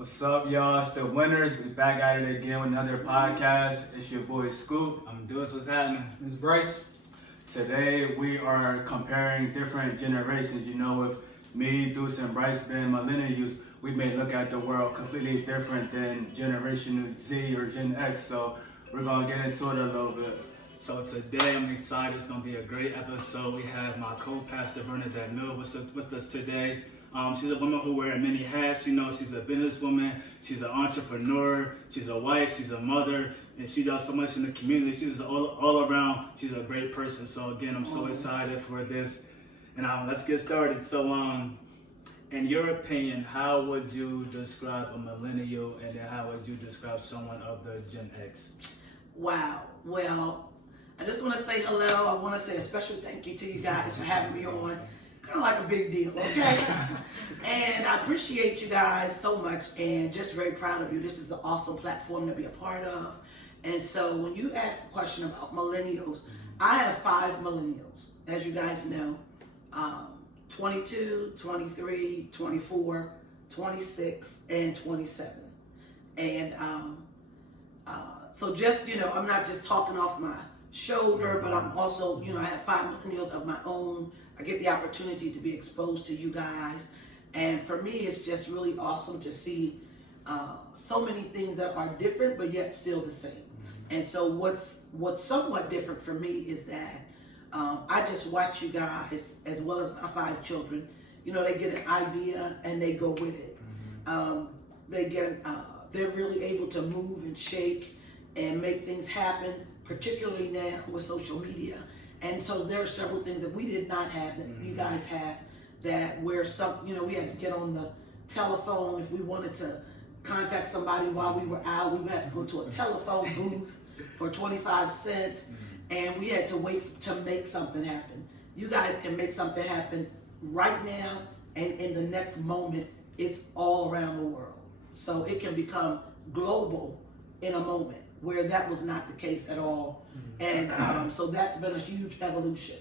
What's up, y'all? It's the Winners. We back at it again with another podcast. It's your boy Scoop. I'm Deuce. What's happening? It's Bryce. Today we are comparing different generations. You know, with me, Deuce, and Bryce being millennials, we may look at the world completely different than Generation Z or Gen X. So we're gonna get into it a little bit. So today I'm excited. It's going to be a great episode. We have my co-pastor Bernadette with us today. She's a woman who wears many hats. You know, she's a businesswoman, she's an entrepreneur, she's a wife, she's a mother, and she does so much in the community. She's all around. She's a great person. So again, I'm so excited for this. And let's get started. So in your opinion, how would you describe a millennial, and then how would you describe someone of the Gen X? Wow. Well, I just want to say hello. I want to say a special thank you to you guys for having me on. It's kind of like a big deal, okay? And I appreciate you guys so much and just very proud of you. This is an awesome platform to be a part of. And so when you ask the question about millennials, I have 5 millennials, as you guys know. 22, 23, 24, 26, and 27. And so just, I'm not just talking off my shoulder, but I'm also, I have 5 millennials of my own. I get the opportunity to be exposed to you guys. And for me, it's just really awesome to see so many things that are different, but yet still the same. And so what's somewhat different for me is that I just watch you guys, as well as my 5 children. They get an idea and they go with it. They're really able to move and shake and make things happen, particularly now with social media. And so there are several things that we did not have that you guys have, that where we had to get on the telephone. If we wanted to contact somebody while we were out, we would have to go to a telephone booth for 25 cents, and we had to wait to make something happen. You guys can make something happen right now, and in the next moment, it's all around the world. So it can become global in a moment, where that was not the case at all. And so that's been a huge evolution.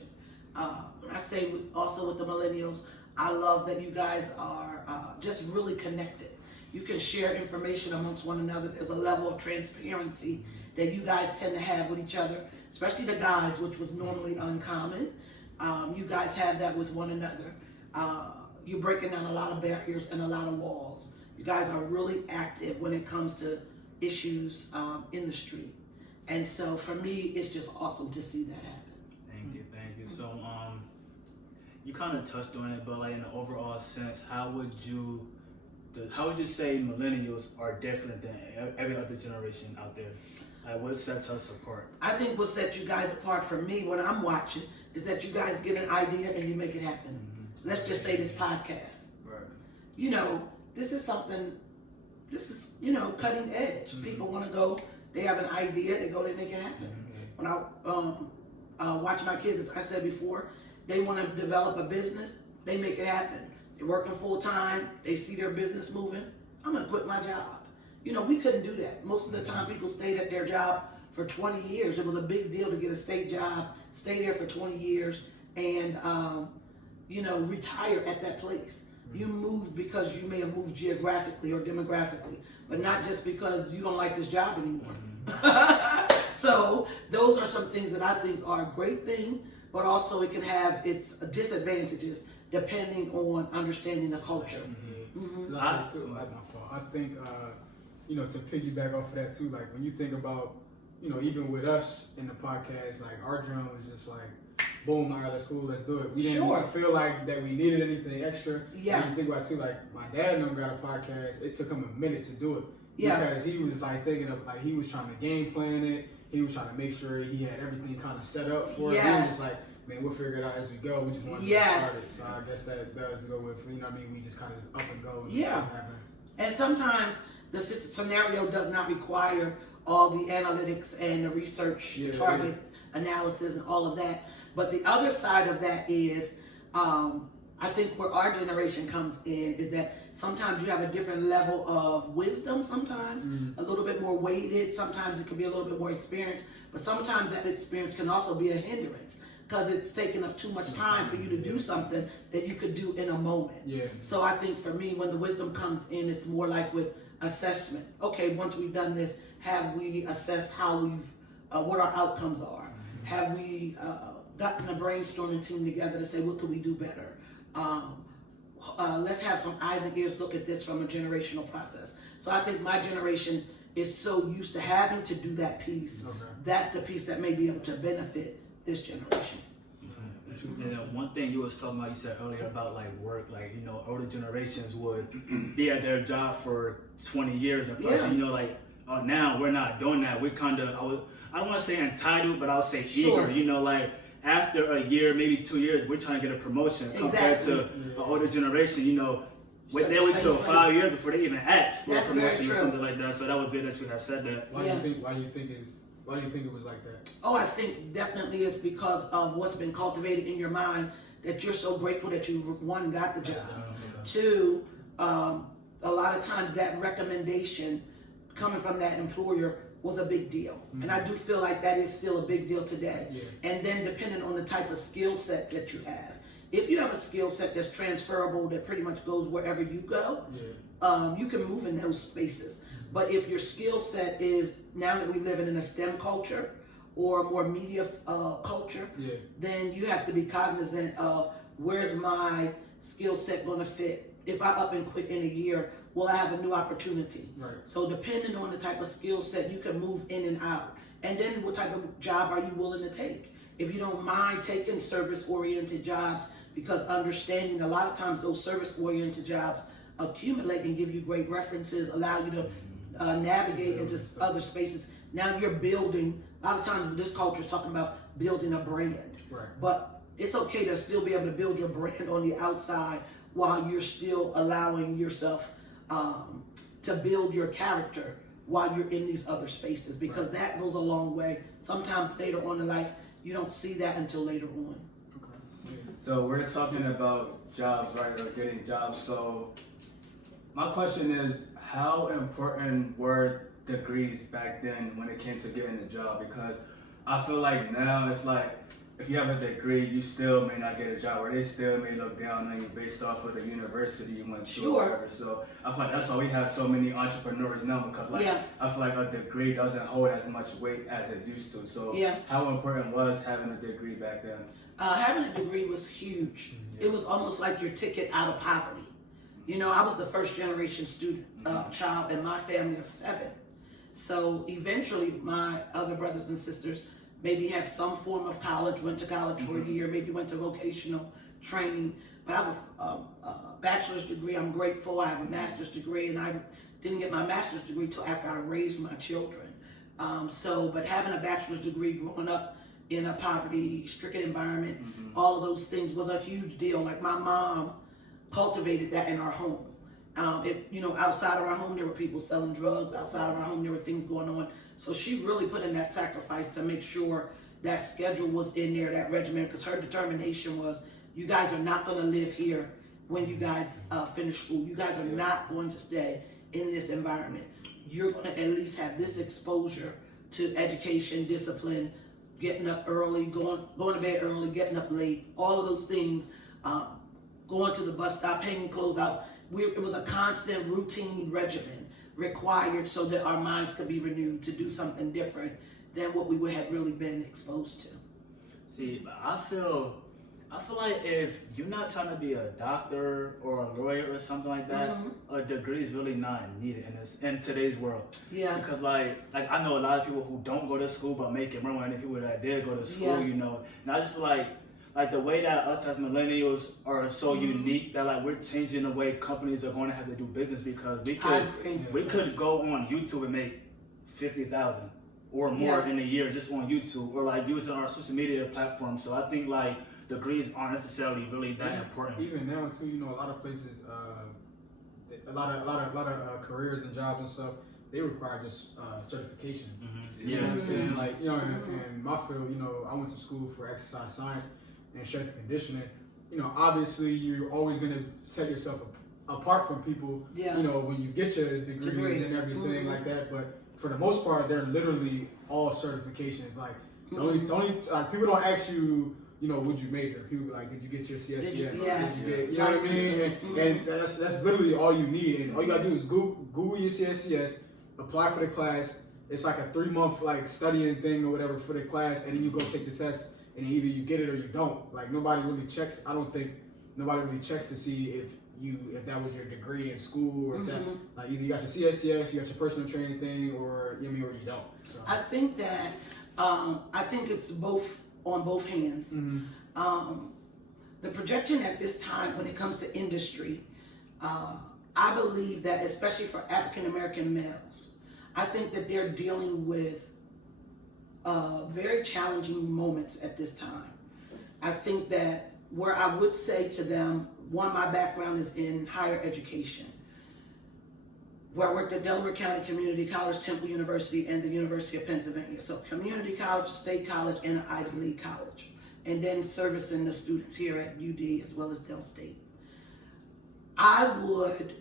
When I say also with the millennials, I love that you guys are just really connected. You can share information amongst one another. There's a level of transparency that you guys tend to have with each other, especially the guys, which was normally uncommon. You guys have that with one another. You're breaking down a lot of barriers and a lot of walls. You guys are really active when it comes to issues in the street. And so for me, it's just awesome to see that happen. Thank you. So you kind of touched on it, but like in the overall sense, how would you say millennials are different than every other generation out there? Like, what sets us apart? I think what sets you guys apart from me when I'm watching is that you guys get an idea and you make it happen. Let's just say this podcast. Right. This is cutting edge. People want to go, they have an idea, they go, they make it happen. When I watch my kids, as I said before, they want to develop a business, they make it happen. They're working full time, they see their business moving, I'm going to quit my job. We couldn't do that. Most of the time people stayed at their job for 20 years. It was a big deal to get a state job, stay there for 20 years, and retire at that place. You moved because you may have moved geographically or demographically, but not just because you don't like this job anymore. So those are some things that I think are a great thing, but also it can have its disadvantages depending on understanding the culture. I think, to piggyback off of that too, like when you think about, even with us in the podcast, like our drum was just like, boom, all right, that's cool, let's do it. We didn't even feel like that we needed anything extra. Yeah. And you think about it too, like my dad never got a podcast. It took him a minute to do it. Yeah. Because he was like thinking of, like, he was trying to game plan it. He was trying to make sure he had everything kind of set up for it. He was just like, man, we'll figure it out as we go. We just wanted to get started. So I guess that does go with, we just kind of just up and go. And And sometimes the scenario does not require all the analytics and the research, target analysis and all of that. But the other side of that is, I think where our generation comes in is that sometimes you have a different level of wisdom, sometimes a little bit more weighted, sometimes it can be a little bit more experienced, but sometimes that experience can also be a hindrance because it's taking up too much time for you to do something that you could do in a moment. So I think for me, when the wisdom comes in, it's more like with assessment. Okay, once we've done this, have we assessed how we've, what our outcomes are? Have we gotten a brainstorming team together to say, what could we do better? Let's have some eyes and ears look at this from a generational process. So I think my generation is so used to having to do that piece. Okay. That's the piece that may be able to benefit this generation. And one thing you was talking about, you said earlier about like work, like, you know, older generations would be at their job for 20 years and plus, Yeah. you know, like now we're not doing that. We're kind of, I don't want to say entitled, but I would say Sure. eager, you know, like after a year, maybe 2 years, we're trying to get a promotion compared Exactly. to an older generation, you know, Stuck they the wait same till place. 5 years before they even ask for That's a very promotion or true. something like that. So that was good that you had said that. Why Yeah. do you think it was like that? Oh, I think definitely it's because of what's been cultivated in your mind that you're so grateful that you, one, got the job. Two, a lot of times that recommendation coming from that employer was a big deal. And I do feel like that is still a big deal today. Yeah. And then depending on the type of skill set that you have. If you have a skill set that's transferable, that pretty much goes wherever you go, you can move in those spaces. But if your skill set is, now that we live in a STEM culture or more media culture, then you have to be cognizant of where's my skill set going to fit. If I up and quit in a year, will I have a new opportunity? Right. So depending on the type of skill set, you can move in and out. And then what type of job are you willing to take? If you don't mind taking service-oriented jobs, because understanding a lot of times those service-oriented jobs accumulate and give you great references, allow you to navigate into other spaces. Now you're building, a lot of times this culture is talking about building a brand. Right. But it's okay to still be able to build your brand on the outside while you're still allowing yourself to build your character while you're in these other spaces, because that goes a long way. Sometimes later on in life, you don't see that until later on. So we're talking about jobs, right, or getting jobs. So my question is, how important were degrees back then when it came to getting a job? Because I feel like now it's like, if you have a degree, you still may not get a job, or they still may look down on you based off of the university you went to. Sure. Or whatever. So I feel like that's why we have so many entrepreneurs now, because like I feel like a degree doesn't hold as much weight as it used to. So how important was having a degree back then? Having a degree was huge. It was almost like your ticket out of poverty. You know, I was the first generation student child in my family of 7. So eventually my other brothers and sisters maybe have some form of college, went to college for a year, maybe went to vocational training. But I have a bachelor's degree. I'm grateful. I have a master's degree, and I didn't get my master's degree till after I raised my children. But having a bachelor's degree growing up in a poverty-stricken environment, all of those things was a huge deal. Like my mom cultivated that in our home. Outside of our home, there were people selling drugs. Outside of our home, there were things going on. So she really put in that sacrifice to make sure that schedule was in there, that regimen, because her determination was, you guys are not going to live here when you guys finish school. You guys are not going to stay in this environment. You're going to at least have this exposure to education, discipline, getting up early, going to bed early, getting up late, all of those things, going to the bus stop, hanging clothes out. It was a constant routine regimen required so that our minds could be renewed to do something different than what we would have really been exposed to. See, I feel like if you're not trying to be a doctor or a lawyer or something like that, a degree is really not needed in today's world. Yeah. Because like I know a lot of people who don't go to school but make it run, and people that did go to school, you know. And I just feel like the way that us as millennials are so unique that like we're changing the way companies are going to have to do business, because we could go on YouTube and make 50,000 or more in a year just on YouTube, or like using our social media platforms. So I think like degrees aren't necessarily really that important. Even now too, you know, a lot of places, a lot of careers and jobs and stuff, they require just certifications. You know what I'm saying? Like, you know, in my field, you know, I went to school for exercise science and strength and conditioning. You know, obviously you're always going to set yourself apart from people, you know, when you get your degrees and everything like that. But for the most part, they're literally all certifications. Like, the only like, people don't ask you would you major? People be like, did you get your CSCS? Yes. Did you get, you know what I mean? And that's literally all you need. And all you gotta do is Google your CSCS, apply for the class. It's like a 3-month like studying thing or whatever for the class, and then you go take the test, and either you get it or you don't. Like nobody really checks. I don't think nobody really checks to see if that was your degree in school, or if that, like either you got your CSCS, you got your personal training thing, or or you don't. So I think that I think it's both on both hands. The projection at this time when it comes to industry, I believe that especially for African American males, I think that they're dealing with very challenging moments at this time. I think that where I would say to them, one, my background is in higher education, where I worked at Delaware County Community College, Temple University, and the University of Pennsylvania. So community college, state college, and an Ivy League college. And then servicing the students here at UD as well as Del State. I would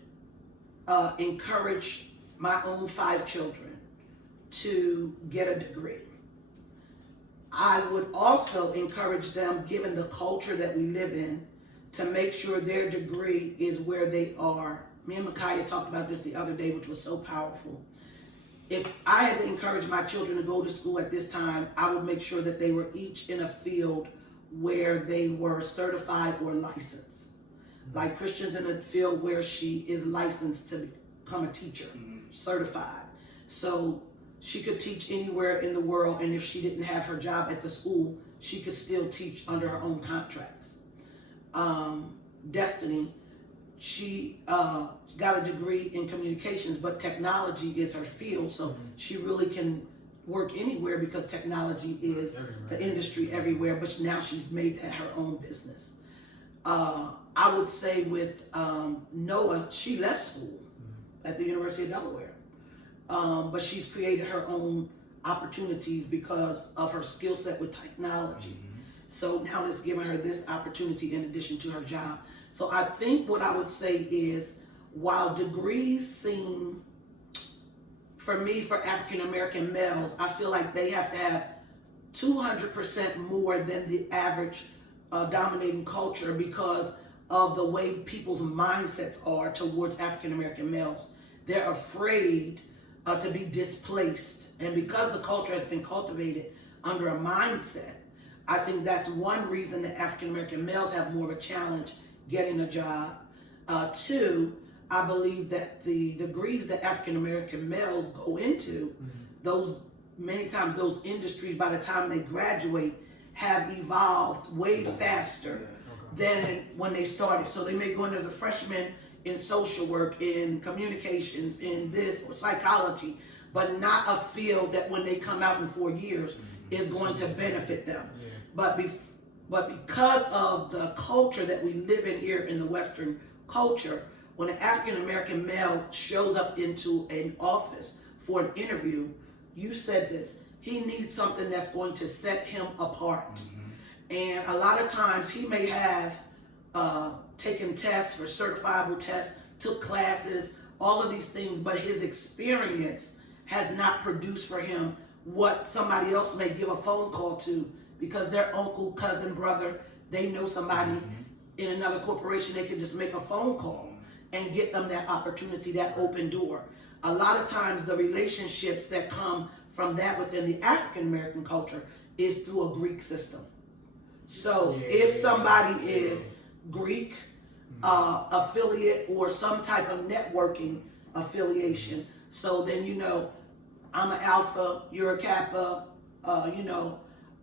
encourage my own 5 children to get a degree. I would also encourage them, given the culture that we live in, to make sure their degree is where they are. Me and Micaiah talked about this the other day, which was so powerful. If I had to encourage my children to go to school at this time, I would make sure that they were each in a field where they were certified or licensed. Like Christian's in a field where she is licensed to become a teacher, certified. So she could teach anywhere in the world, and if she didn't have her job at the school, she could still teach under her own contracts. Destiny, she got a degree in communications, but technology is her field, so she really can work anywhere because technology is the industry everywhere, but now she's made that her own business. I would say with Noah, she left school at the University of Delaware, but she's created her own opportunities because of her skill set with technology. So now it's giving her this opportunity in addition to her job. So I think what I would say is, while degrees seem, for me, for African American males, I feel like they have to have 200% more than the average dominating culture because of the way people's mindsets are towards African American males. They're afraid to be displaced. And because the culture has been cultivated under a mindset, I think that's one reason that African American males have more of a challenge getting a job. 2, I believe that the degrees that African American males go into, those many times those industries by the time they graduate have evolved way faster than when they started. So they may go in as a freshman in social work, in communications, in this or psychology, but not a field that when they come out in 4 years is going to benefit them. But because of the culture that we live in here in the Western culture, when an African American male shows up into an office for an interview, you said this, he needs something that's going to set him apart. And a lot of times he may have taken tests for certifiable tests, took classes, all of these things, but his experience has not produced for him what somebody else may give a phone call to because their uncle, cousin, brother, they know somebody in another corporation, they can just make a phone call and get them that opportunity, that open door. A lot of times the relationships that come from that within the African American culture is through a Greek system. So if somebody is Greek affiliate or some type of networking affiliation, so then I'm an Alpha, you're a Kappa,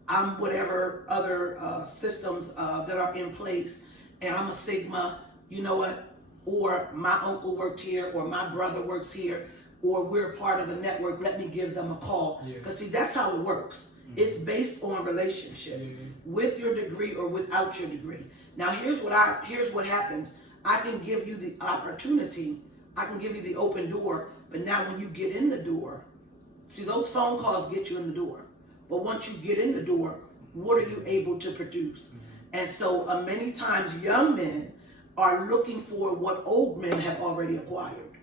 I'm whatever other systems that are in place, and I'm a Sigma, you know what? Or my uncle worked here, or my brother works here, or we're part of a network, let me give them a call. Because see, that's how it works. It's based on relationship, with your degree or without your degree. Now here's what happens. I can give you the opportunity, I can give you the open door, but now when you get in the door, see, those phone calls get you in the door. But once you get in the door, what are you able to produce? And so many times young men are looking for what old men have already acquired.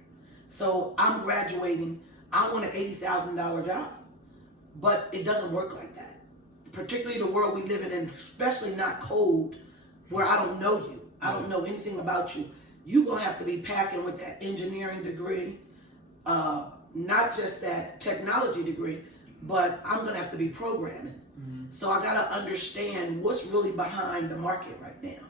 So I'm graduating, I want an $80,000 job, but it doesn't work like that. particularly the world we live in, and especially not code, where I don't know you, I don't know anything about you, you're gonna have to be packing with that engineering degree, not just that technology degree, but I'm gonna have to be programming. So I gotta understand what's really behind the market right now.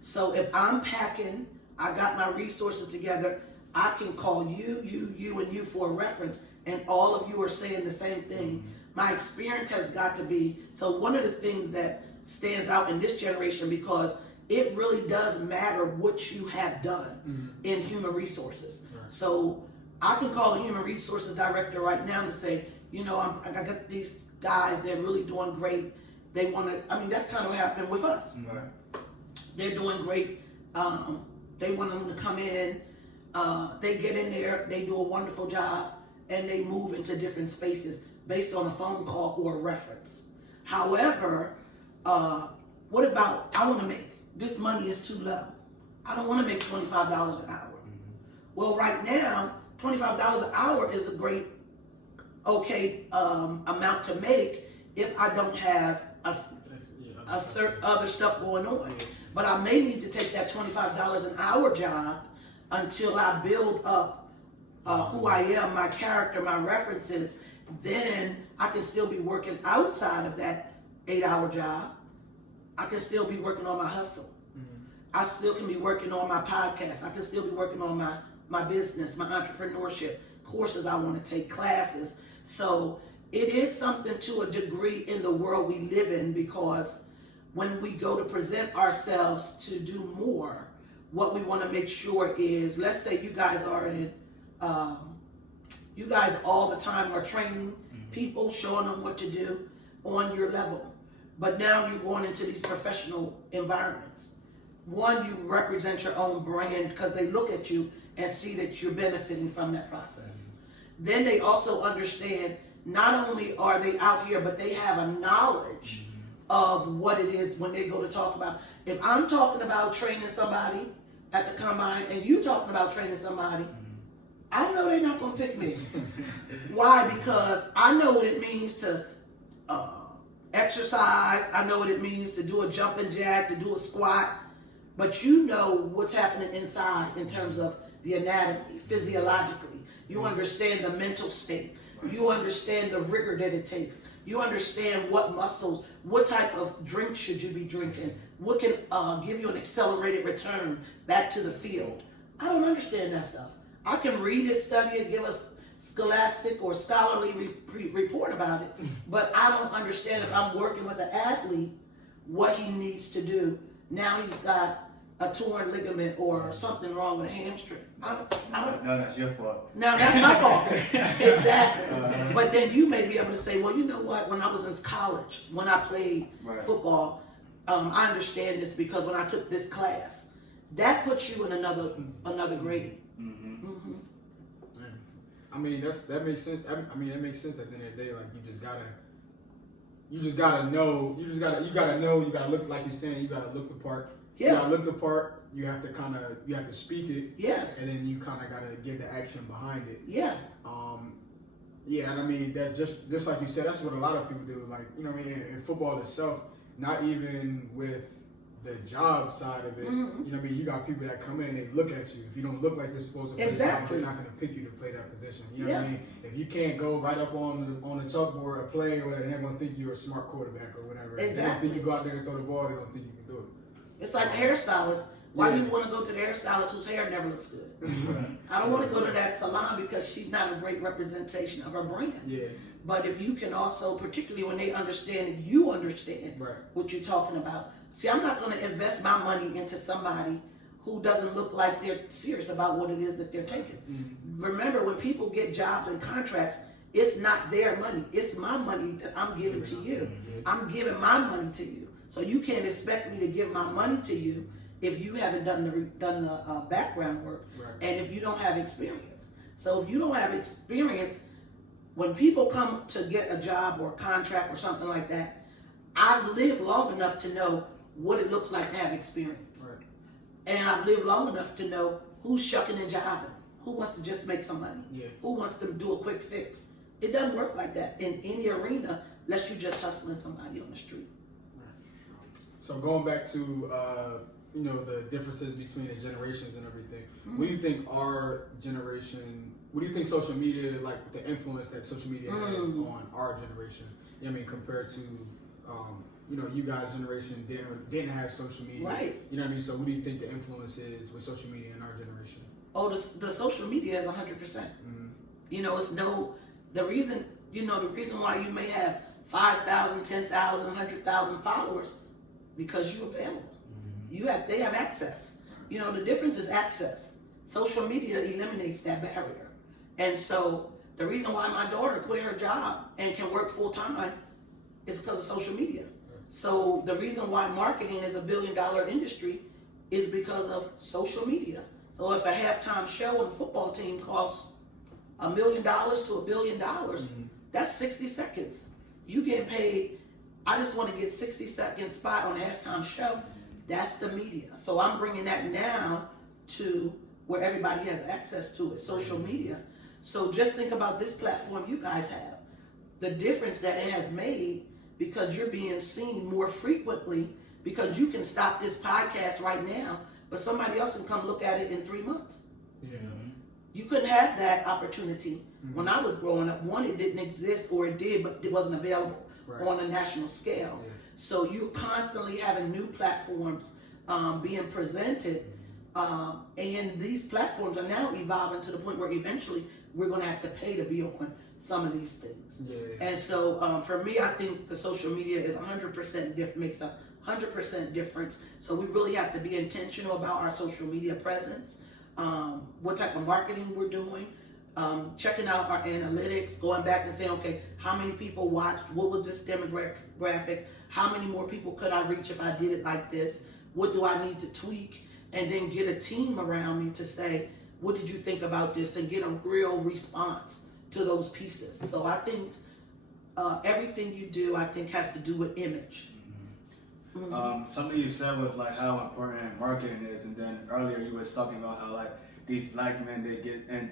So if I'm packing, I got my resources together, I can call you, and you for a reference, and all of you are saying the same thing. My experience has got to be, so one of the things that stands out in this generation, because it really does matter what you have done in human resources. Right. So I can call a human resources director right now and say, you know, I got these guys, they're really doing great. They want to, I mean, that's kind of what happened with us. Right. They're doing great. They want them to come in. They get in there, they do a wonderful job, and they move into different spaces based on a phone call or a reference. However, what about, I want to make, this money is too low. I don't want to make $25 an hour. Well, right now, $25 an hour is a great, amount to make if I don't have a certain other stuff going on. But I may need to take that $25 an hour job until I build up who I am, my character, my references. Then I can still be working outside of that 8-hour job. I can still be working on my hustle. I still can be working on my podcast. I can still be working on my business, my entrepreneurship, courses I want to take, classes. So it is something to a degree in the world we live in, because when we go to present ourselves to do more, what we want to make sure is, let's say you guys are in, you guys all the time are training people, showing them what to do on your level. But now you're going into these professional environments. One, you represent your own brand because they look at you and see that you're benefiting from that process. Then they also understand not only are they out here, but they have a knowledge of what it is when they go to talk about. If I'm talking about training somebody at the combine and you talking about training somebody, I know they're not going to pick me. Why? Because I know what it means to exercise. I know what it means to do a jumping jack, to do a squat. But you know what's happening inside in terms of the anatomy, physiologically. You understand the mental state. You understand the rigor that it takes. You understand what muscles, what type of drink should you be drinking, what can give you an accelerated return back to the field. I don't understand that stuff. I can read it, study it, give us scholastic or scholarly report about it, but I don't understand if I'm working with an athlete, what he needs to do. Now he's got a torn ligament or something wrong with a hamstring. I don't. No, that's your fault. Now that's my fault. Exactly. But then you may be able to say, well, you know what? When I was in college, when I played football, I understand this because when I took this class, that puts you in another grade. I mean, that makes sense. I mean, that makes sense at the end of the day. Like, you just gotta know. You gotta look, like you're saying. You gotta look the part. Yeah. You gotta look the part. You have to speak it. Yes. And then you kind of gotta give the action behind it. Yeah. Yeah, and I mean that just like you said, that's what a lot of people do. Like, you know what I mean, in football itself, not even with the job side of it. You know what I mean? You got people that come in, they look at you. If you don't look like you're supposed to play, exactly, they're not going to pick you to play that position. You know what I mean? If you can't go right up on the chalkboard a play or whatever, they're going to think you're a smart quarterback or whatever. Exactly. If they don't think you go out there and throw the ball, they don't think you can do it. It's like a hairstylist. Why do you want to go to the hairstylist whose hair never looks good? I don't want to go to that salon because she's not a great representation of her brand. Yeah. But if you can also, particularly when they understand and you understand what you're talking about. See, I'm not going to invest my money into somebody who doesn't look like they're serious about what it is that they're taking. Remember, when people get jobs and contracts, it's not their money. It's my money that I'm giving to you. I'm giving my money to you. So you can't expect me to give my money to you if you haven't done the background work and if you don't have experience. So if you don't have experience, when people come to get a job or a contract or something like that, I've lived long enough to know what it looks like to have experience. And I've lived long enough to know who's shucking and jiving, who wants to just make some money, who wants to do a quick fix. It doesn't work like that in any arena unless you're just hustling somebody on the street. So going back to the differences between the generations and everything, what do you think our generation? What do you think social media, like the influence that social media has on our generation? I mean, compared to you guys' generation didn't have social media, right? You know what I mean. So what do you think the influence is with social media in our generation? Oh, the social media is 100%. You know, the reason why you may have 5,000, 10,000, 100,000 followers, because you're available. They have access. You know, the difference is access. Social media eliminates that barrier. And so the reason why my daughter quit her job and can work full time is because of social media. So the reason why marketing is a $1 billion industry is because of social media. So if a halftime show on the football team costs $1 million to $1 billion, that's 60 seconds. You get paid. I just want to get 60-second spot on a halftime show. That's the media. So I'm bringing that now to where everybody has access to it, social media. So just think about this platform you guys have. The difference that it has made, because you're being seen more frequently, because you can stop this podcast right now, but somebody else can come look at it in 3 months. Yeah. You couldn't have that opportunity when I was growing up. One, it didn't exist, or it did, but it wasn't available on a national scale. Yeah. So you're constantly having new platforms being presented, and these platforms are now evolving to the point where eventually we're going to have to pay to be on some of these things. Yeah. And so for me, I think the social media is 100% makes a 100% difference. So we really have to be intentional about our social media presence, what type of marketing we're doing, checking out our analytics, going back and saying, okay, how many people watched? What was this demographic? How many more people could I reach if I did it like this? What do I need to tweak? And then get a team around me to say, what did you think about this? And get a real response to those pieces. So I think everything you do, I think, has to do with image. Something you said was like how important marketing is, and then earlier you was talking about how like these black men,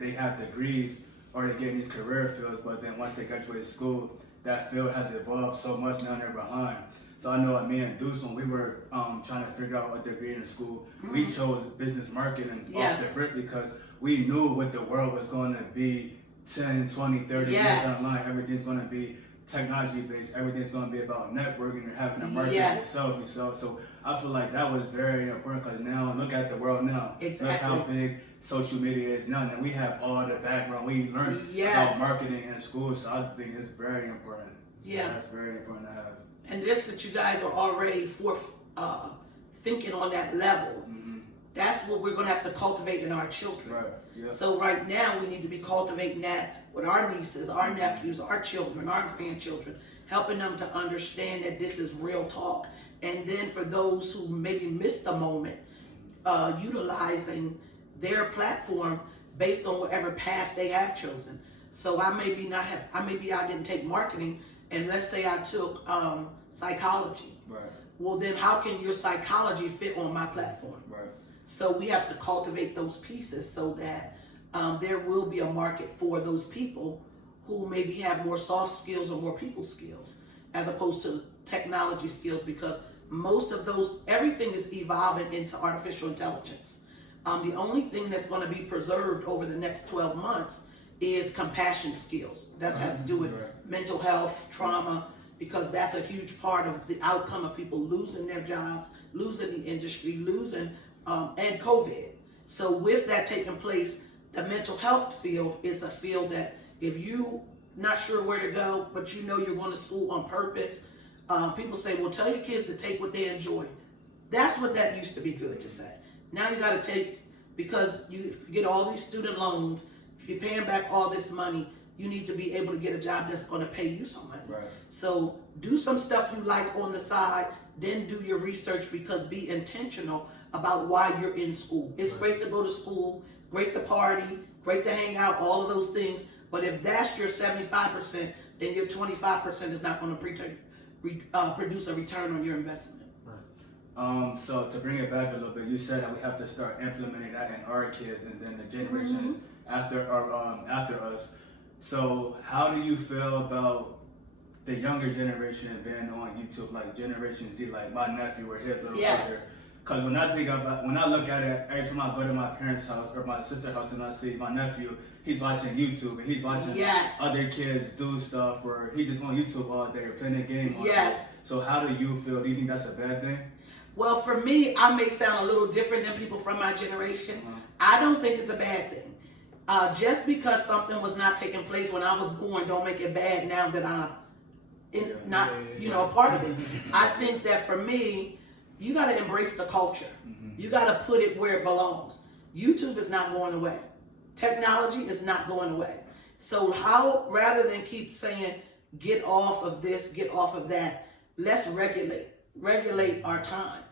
they have degrees or they get in these career fields, but then once they graduate school, that field has evolved so much, now they're behind. So I know me and Deuce, when we were trying to figure out what degree in school, we chose business marketing off the rip because we knew what the world was going to be 10, 20, 30 years down the line. Everything's going to be technology based, everything's going to be about networking and having a market itself. So I feel like that was very important, because now look at the world now. Exactly. Look how big social media is now, and we have all the background. We learned about marketing in school, so I think it's very important. Yeah, that's very important to have. And just that you guys are already thinking on that level, that's what we're going to have to cultivate in our children. Right. Yep. So right now we need to be cultivating that with our nieces, our nephews, our children, our grandchildren, helping them to understand that this is real talk. And then for those who maybe missed the moment, utilizing their platform based on whatever path they have chosen. So I didn't take marketing, and let's say I took psychology. Right. Well, then how can your psychology fit on my platform? Right. So we have to cultivate those pieces so that there will be a market for those people who maybe have more soft skills or more people skills as opposed to technology skills, because everything is evolving into artificial intelligence. The only thing that's going to be preserved over the next 12 months is compassion skills. That has to do with mental health, trauma, because that's a huge part of the outcome of people losing their jobs, losing the industry, and COVID. So with that taking place, the mental health field is a field that if you not sure where to go, but you know you're going to school on purpose, people say, well, tell your kids to take what they enjoy. That's what that used to be good to say. Now you got to take, because you get all these student loans, if you're paying back all this money, you need to be able to get a job that's going to pay you some money. Right. So do some stuff you like on the side, then do your research, because be intentional about why you're in school. It's great to go to school, great to party, great to hang out, all of those things. But if that's your 75%, then your 25% is not going to produce a return on your investment. So to bring it back a little bit, you said that we have to start implementing that in our kids and then the generation after us. So how do you feel about the younger generation been on YouTube, like Generation Z, like my nephew or his little Yes. brother. Because when I look at it, every time I go to my parents' house or my sister's house and I see my nephew, he's watching YouTube and he's watching Yes. other kids do stuff, or he just on YouTube all day or playing a game all Yes. day. So how do you feel? Do you think that's a bad thing? Well, for me, I may sound a little different than people from my generation. I don't think it's a bad thing. Just because something was not taking place when I was born, don't make it bad now that I'm not, a part of it. I think that for me, you got to embrace the culture. You got to put it where it belongs. YouTube is not going away. Technology is not going away. So how, rather than keep saying, get off of this, get off of that, let's regulate our time.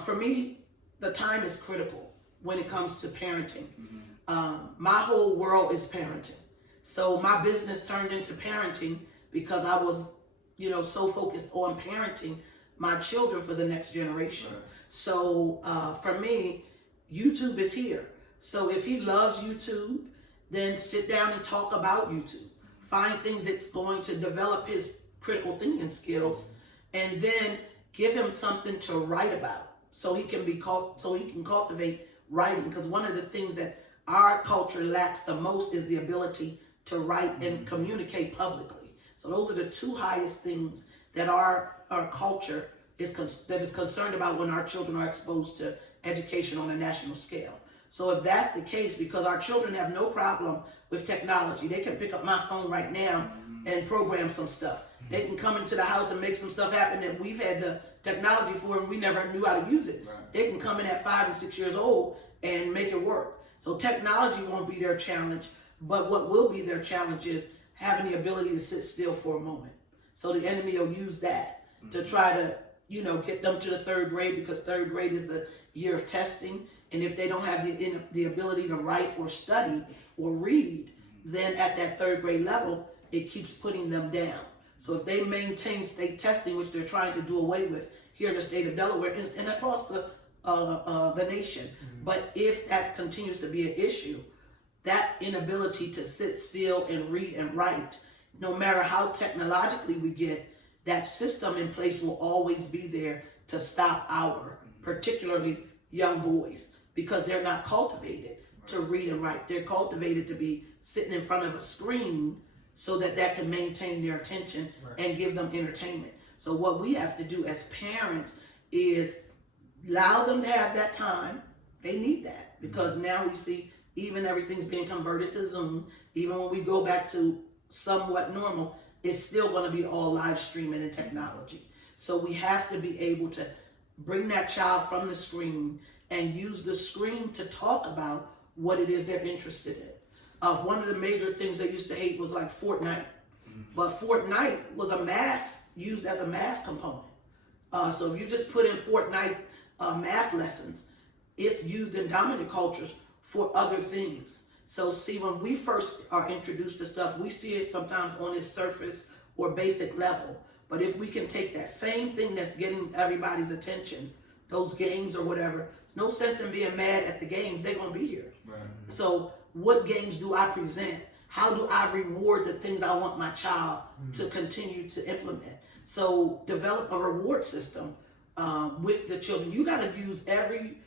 For me, the time is critical when it comes to parenting. My whole world is parenting. So my business turned into parenting because I was, so focused on parenting my children for the next generation. Right. So for me, YouTube is here. So if he loves YouTube, then sit down and talk about YouTube. Find things that's going to develop his critical thinking skills, and then give him something to write about, so he can cultivate writing. Because one of the things that our culture lacks the most is the ability to write and communicate publicly. So those are the two highest things that our culture is concerned about when our children are exposed to education on a national scale. So if that's the case, because our children have no problem with technology, they can pick up my phone right now and program some stuff. They can come into the house and make some stuff happen that we've had the technology for and we never knew how to use it. Right. They can come in at 5 and 6 years old and make it work. So technology won't be their challenge, but what will be their challenge is having the ability to sit still for a moment. So the enemy will use that to try to, get them to the 3rd grade, because 3rd grade is the year of testing. And if they don't have the ability to write or study or read, then at that 3rd grade level, it keeps putting them down. So if they maintain state testing, which they're trying to do away with here in the state of Delaware and across the nation, but if that continues to be an issue, that inability to sit still and read and write, no matter how technologically we get, that system in place will always be there to stop our, particularly young boys, because they're not cultivated to read and write. They're cultivated to be sitting in front of a screen so that can maintain their attention and give them entertainment. So what we have to do as parents is allow them to have that time. They need that, because now we see even everything's being converted to Zoom. Even when we go back to somewhat normal, it's still going to be all live streaming and technology. So we have to be able to bring that child from the screen and use the screen to talk about what it is they're interested in. One of the major things they used to hate was like Fortnite. But Fortnite was used as a math component. So if you just put in Fortnite math lessons, it's used in dominant cultures for other things. So see, when we first are introduced to stuff, we see it sometimes on its surface or basic level. But if we can take that same thing that's getting everybody's attention, those games or whatever, there's no sense in being mad at the games. They're going to be here. Right. So what games do I present? How do I reward the things I want my child to continue to implement? So develop a reward system with the children. You got to use every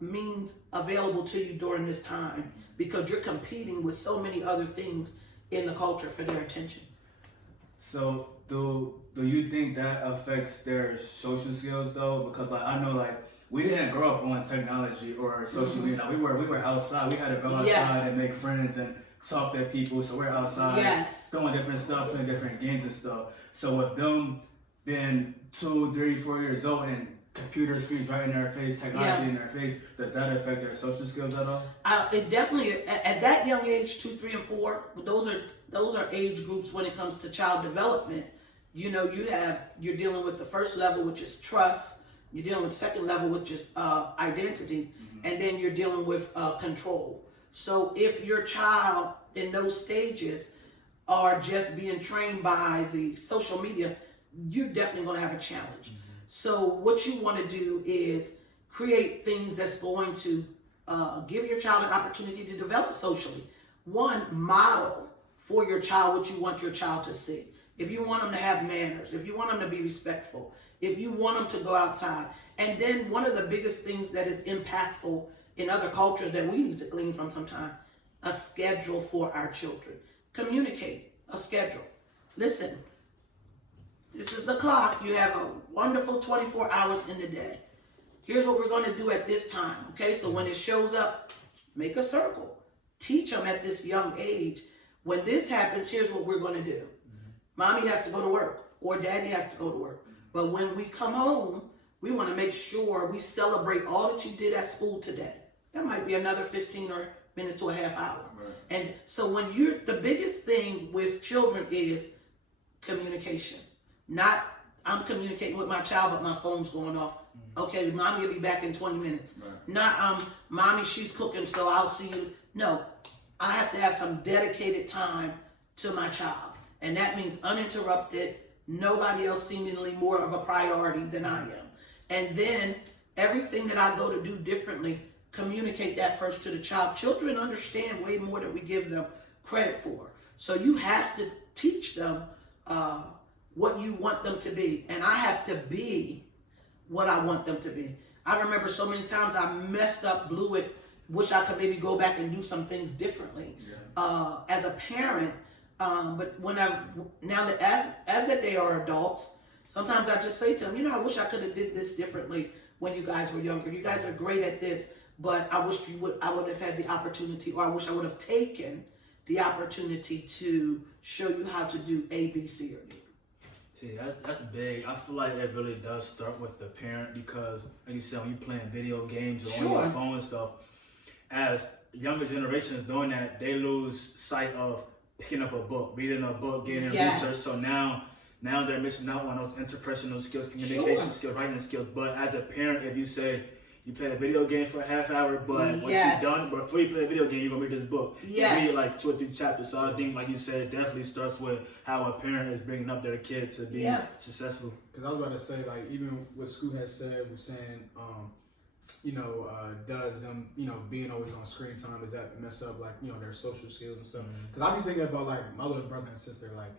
means available to you during this time, because you're competing with so many other things in the culture for their attention. So do you think that affects their social skills though? Because I know we didn't grow up on technology or social media. We were outside. We had to go outside and make friends and talk to people. So we're outside doing different stuff, playing different games and stuff. So with them being 2, 3, 4 years old and computer screens right in their face, technology in their face, does that affect their social skills at all? It definitely, at that young age, 2, 3, and 4, those are age groups when it comes to child development. You're dealing with the first level, which is trust. You're dealing with the second level, which is identity, and then you're dealing with control. So if your child in those stages are just being trained by the social media, you're definitely going to have a challenge. So what you want to do is create things that's going to give your child an opportunity to develop socially. One, model for your child what you want your child to see. if you want them to have manners, if you want them to be respectful, if you want them to go outside. And then one of the biggest things that is impactful in other cultures that we need to glean from sometime, a schedule for our children. Communicate a schedule. Listen, this is the clock. You have a wonderful 24 hours in the day. Here's what we're going to do at this time. Okay, so when it shows up, make a circle. Teach them at this young age. When this happens, here's what we're going to do. Mommy has to go to work or daddy has to go to work. But when we come home, we want to make sure we celebrate all that you did at school today. That might be another 15 or minutes to a half hour. Right. And so when the biggest thing with children is communication. Not, I'm communicating with my child, but my phone's going off. Okay, mommy will be back in 20 minutes. Right. Not, mommy, she's cooking, so I'll see you. No, I have to have some dedicated time to my child. And that means uninterrupted, nobody else seemingly more of a priority than I am. And then everything that I go to do differently, communicate that first to the child. Children understand way more than we give them credit for. So you have to teach them what you want them to be. And I have to be what I want them to be. I remember so many times I messed up, blew it, wish I could maybe go back and do some things differently as a parent. But now that as that they are adults, sometimes I just say to them, I wish I could have did this differently when you guys were younger. You guys are great at this, but I wish I would have had the opportunity, or I wish I would have taken the opportunity to show you how to do A, B, C, or D. See, that's big. I feel like it really does start with the parent because, like you said, when you're playing video games or on your phone and stuff, as younger generations doing that, they lose sight of picking up a book, reading a book, getting research. So now they're missing out on those interpersonal skills, communication skills, writing skills. But as a parent, if you say you play a video game for a half hour, but once you're done, before you play a video game, you're gonna read this book. Yes. You read like 2 or 3 chapters. So I think, like you said, it definitely starts with how a parent is bringing up their kids to be successful. Because I was about to say, like, even what Scoot had said was saying, does them, being always on screen time, does that mess up, like, their social skills and stuff? Because I be thinking about, like, my little brother and sister, like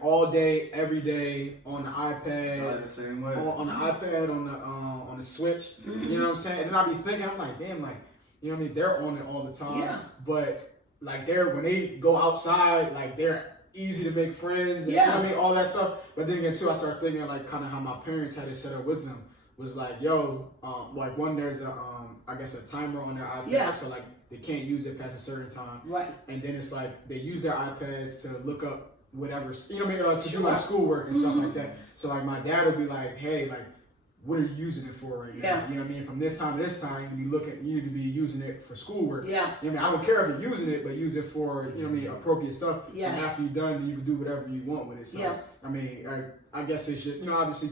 all day, every day on the iPad, the same way. On the iPad, on the Switch. You know what I'm saying? And then I be thinking, I'm like, damn, like, they're on it all the time. Yeah. But like when they go outside, like they're easy to make friends. And, all that stuff. But then again too, I start thinking like kind of how my parents had it set up with them. Was like, like one, there's a timer on their iPad, so like they can't use it past a certain time. Right. And then it's like they use their iPads to look up whatever, to do like schoolwork and stuff like that. So like my dad would be like, hey, like, what are you using it for right now? You know what I mean? From this time to this time, you need to be using it for schoolwork. Yeah. You know what I mean? I don't care if you're using it, but use it for, appropriate stuff. Yes. And after you're done, you can do whatever you want with it. So, I mean, I guess it should, obviously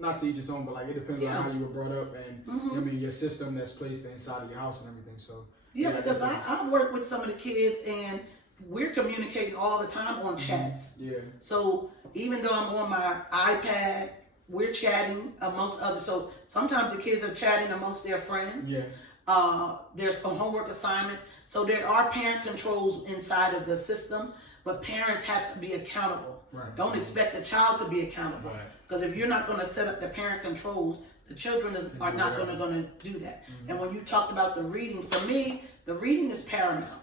not to each his own, but like it depends on how you were brought up and, your system that's placed inside of your house and everything. So, because I work with some of the kids and we're communicating all the time on chats. Yeah. So even though I'm on my iPad, we're chatting amongst others. So sometimes the kids are chatting amongst their friends. Yeah. There's homework assignments. So there are parent controls inside of the systems, but parents have to be accountable. Right. Don't expect the child to be accountable. Because if you're not going to set up the parent controls, the children are not going to do that. And when you talked about the reading, for me, the reading is paramount.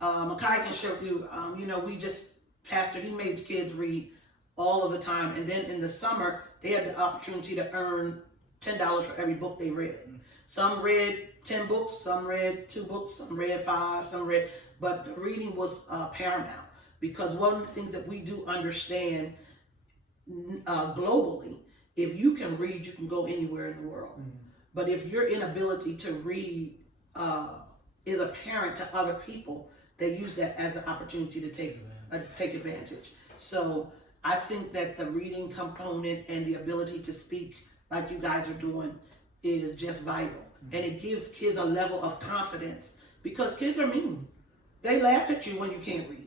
Makai can show you, Pastor, he made the kids read all of the time. And then in the summer, they had the opportunity to earn $10 for every book they read. Some read 10 books, some read 2 books, some read 5, but the reading was paramount. Because one of the things that we do understand globally, if you can read, you can go anywhere in the world. But if your inability to read is apparent to other people, they use that as an opportunity to take advantage. So I think that the reading component and the ability to speak like you guys are doing is just vital. And it gives kids a level of confidence because kids are mean. They laugh at you when you can't read.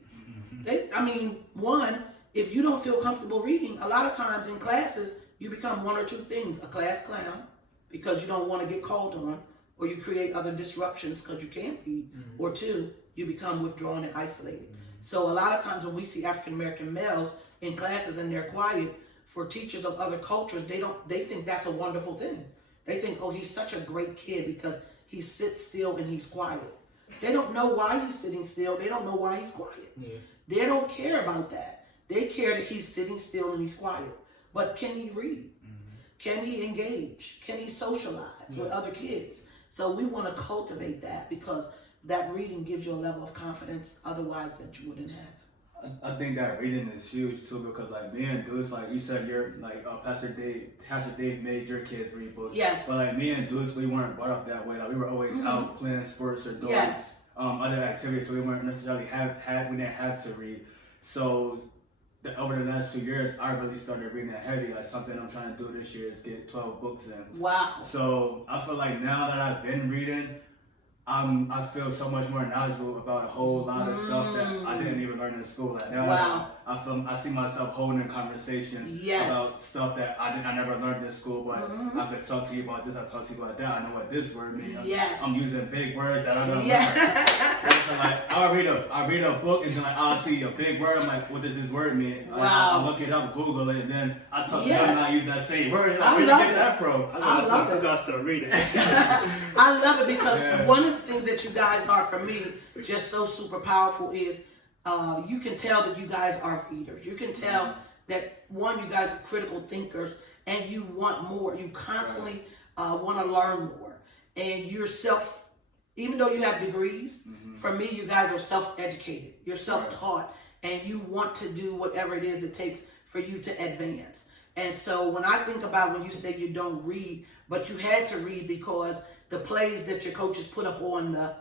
If you don't feel comfortable reading, a lot of times in classes, you become one or two things: a class clown because you don't want to get called on, or you create other disruptions because you can't read, or 2, you become withdrawn and isolated. So a lot of times when we see African American males, in classes and they're quiet, for teachers of other cultures, they think that's a wonderful thing. They think, oh, he's such a great kid because he sits still and he's quiet. They don't know why he's sitting still. They don't know why he's quiet. Yeah. They don't care about that. They care that he's sitting still and he's quiet. But can he read? Can he engage? Can he socialize with other kids? So we want to cultivate that, because that reading gives you a level of confidence otherwise that you wouldn't have. I think that reading is huge too, because like me and Deuce, like you said, you're like Pastor Dave made your kids read books. Yes. But like me and Deuce, we weren't brought up that way. Like we were always out playing sports or doing other activities, so we weren't necessarily we didn't have to read. So over the last 2 years, I really started reading that heavy. Like something I'm trying to do this year is get 12 books in. Wow. So I feel like now that I've been reading, I feel so much more knowledgeable about a whole lot of stuff that I didn't even learn in school. Like now, I see myself holding conversations about stuff that I never learned in school, but I could talk to you about this, I talk to you about that. I know what this word means. I'm using big words that I don't know. Like I read a book and then like I'll see a big word. I'm like, what does this word mean? I look it up, Google it, and then I talk to them and I use that same word. Like, where did you get that from? I gotta start reading. I love it because one of the things that you guys are, for me, just so super powerful is you can tell that you guys are readers. You can tell that, one, you guys are critical thinkers and you want more. You constantly want to learn more. And you're even though you have degrees, for me, you guys are self-educated. You're self-taught and you want to do whatever it is it takes for you to advance. And so when I think about when you say you don't read, but you had to read because the plays that your coaches put up on the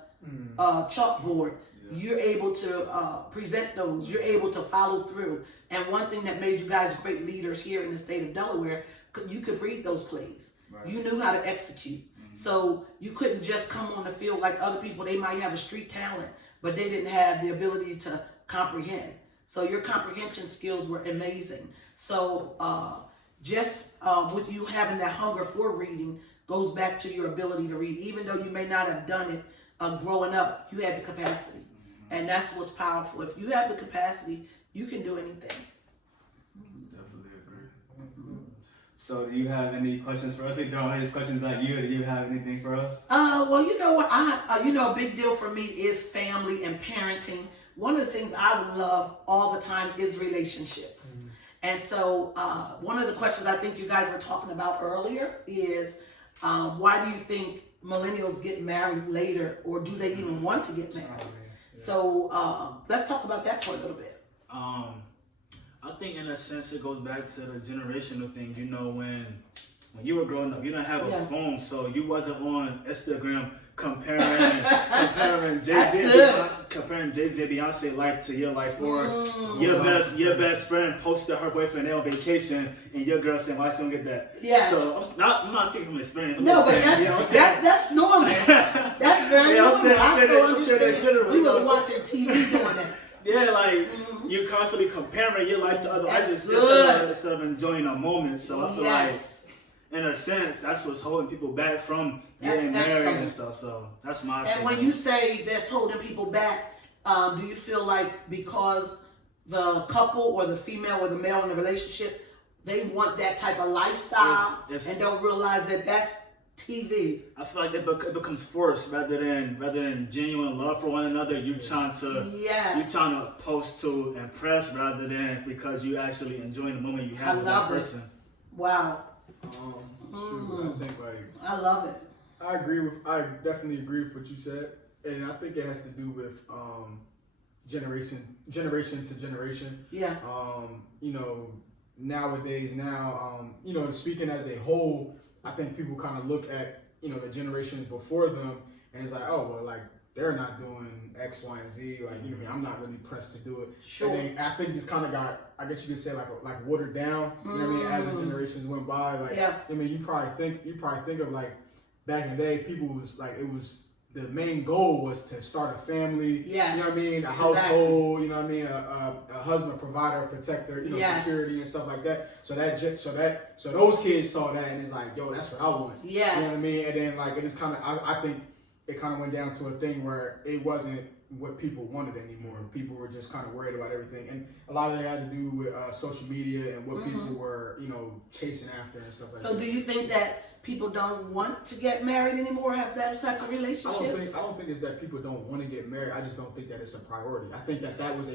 chalkboard, you're able to present those. You're able to follow through. And one thing that made you guys great leaders here in the state of Delaware, you could read those plays. Right. You knew how to execute. So you couldn't just come on the field like other people. They might have a street talent, but they didn't have the ability to comprehend. So your comprehension skills were amazing. So just with you having that hunger for reading goes back to your ability to read. Even though you may not have done it growing up, you had the capacity. And that's what's powerful. If you have the capacity, you can do anything. Definitely agree. So do you have any questions for us? We throw all these questions at you. Do you have anything for us? Well, you know what? A big deal for me is family and parenting. One of the things I would love all the time is relationships. And so one of the questions I think you guys were talking about earlier is why do you think millennials get married later, or do they even want to get married? So let's talk about that for a little bit. I think in a sense it goes back to the generational thing. You know, when you were growing up, you didn't have a phone, so you wasn't on Instagram comparing Jay-Z Beyonce life to your life, or your best friend posted her boyfriend there on vacation, and your girl saying, "Why she don't get that?" Yes. So I'm not speaking from experience. That's normal. That's very normal. We was watching TV doing that. Yeah, like you constantly comparing your life to other artists instead of enjoying a moment. So I feel like, in a sense, that's what's holding people back from getting married and stuff. So that's my take. And when you say that's holding people back, do you feel like because the couple or the female or the male in the relationship, they want that type of lifestyle and don't realize that that's TV? I feel like it becomes forced rather than genuine love for one another. You're trying to post to impress rather than because you actually enjoying the moment you have with that person. Wow. I think I love it. I definitely agree with what you said, and I think it has to do with generation to generation. Yeah. You know, nowadays speaking as a whole, I think people kind of look at, the generations before them and it's like, oh, well, like they're not doing X, Y, and Z. Like, I'm not really pressed to do it. Sure. And then I think just kind of got, I guess you could say like watered down. You know what I mean? As the generations went by, like, I mean, you probably think of like back in the day, people was like, it was the main goal was to start a family. Yes. You know what I mean? A household. You know what I mean? A husband, a provider, a protector. Security and stuff like that. So those kids saw that and it's like, yo, that's what I want. Yeah. You know what I mean? And then like it just kind of, I think it kind of went down to a thing where it wasn't what people wanted anymore. People were just kind of worried about everything, and a lot of it had to do with social media and what people were, chasing after and stuff like that. So do you think that people don't want to get married anymore, have that type of relationships? I don't think it's that people don't want to get married. I just don't think that it's a priority. I think that was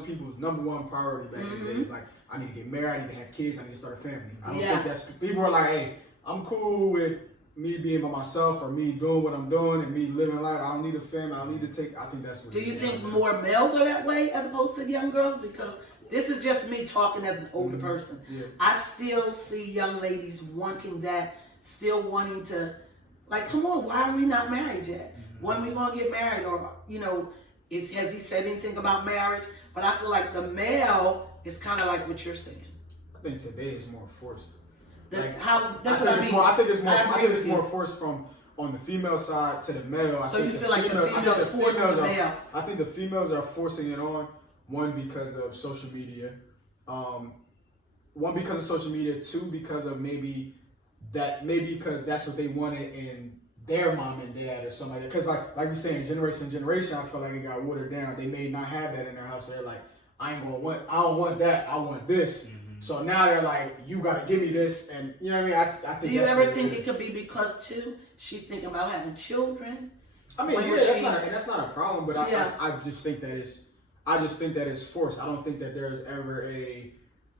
people's number one priority back in the days. Like, I need to get married, I need to have kids, I need to start a family. I don't think that's, people are like, hey, I'm cool with me being by myself or me doing what I'm doing and me living life. I don't need a family. I don't need to take. I think that's what. Do you think more males are that way as opposed to young girls? Because this is just me talking as an older person. Yeah. I still see young ladies wanting that, still wanting to, like, come on, why are we not married yet? When are we gonna get married? Or has he said anything about marriage? But I feel like the male is kind of like what you're saying. I think today is more forced. I think it's more forced from on the female side to the male. So you feel like the females forcing the male? I think the females are forcing it on. One, because of social media. One, because of social media. Two, because of maybe because that's what they wanted in their mom and dad or something like that. Because like we saying, generation to generation, I feel like it got watered down. They may not have that in their house. They're like, I don't want that. I want this. So now they're like, you gotta give me this, and you know what I mean. I think. Do you ever think it could be because too she's thinking about having children? I mean, that's not a problem, but I just think that it's forced. I don't think that there's ever a.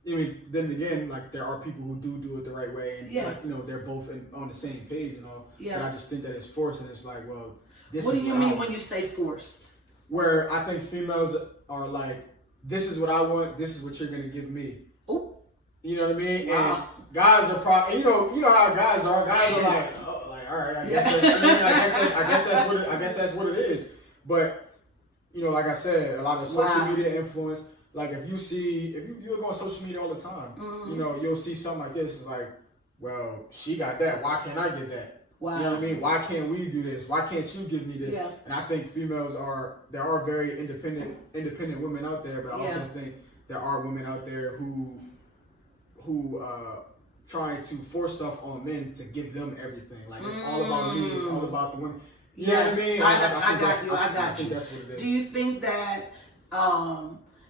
I mean, then again, like there are people who do it the right way, and they're both on the same page and all. Yeah. But I just think that it's forced, and it's like, well, this. What is do you mean when you say forced? Where I think females are like, this is what I want. This is what you're gonna give me. You know what I mean? Wow. And guys are probably, you know how guys are. Guys are like, oh, like, all right, I guess that's what it is. But like I said, a lot of social media influence. Like if you look on social media all the time, you'll see something like this. It's like, well, she got that. Why can't I get that? Wow. You know what I mean? Why can't we do this? Why can't you give me this? Yeah. And I think there are very independent women out there, but I also think there are women out there who trying to force stuff on men to give them everything. Like it's all about me. It's all about the women. You know what I mean? I got you. I think that's what it is. Do you think that?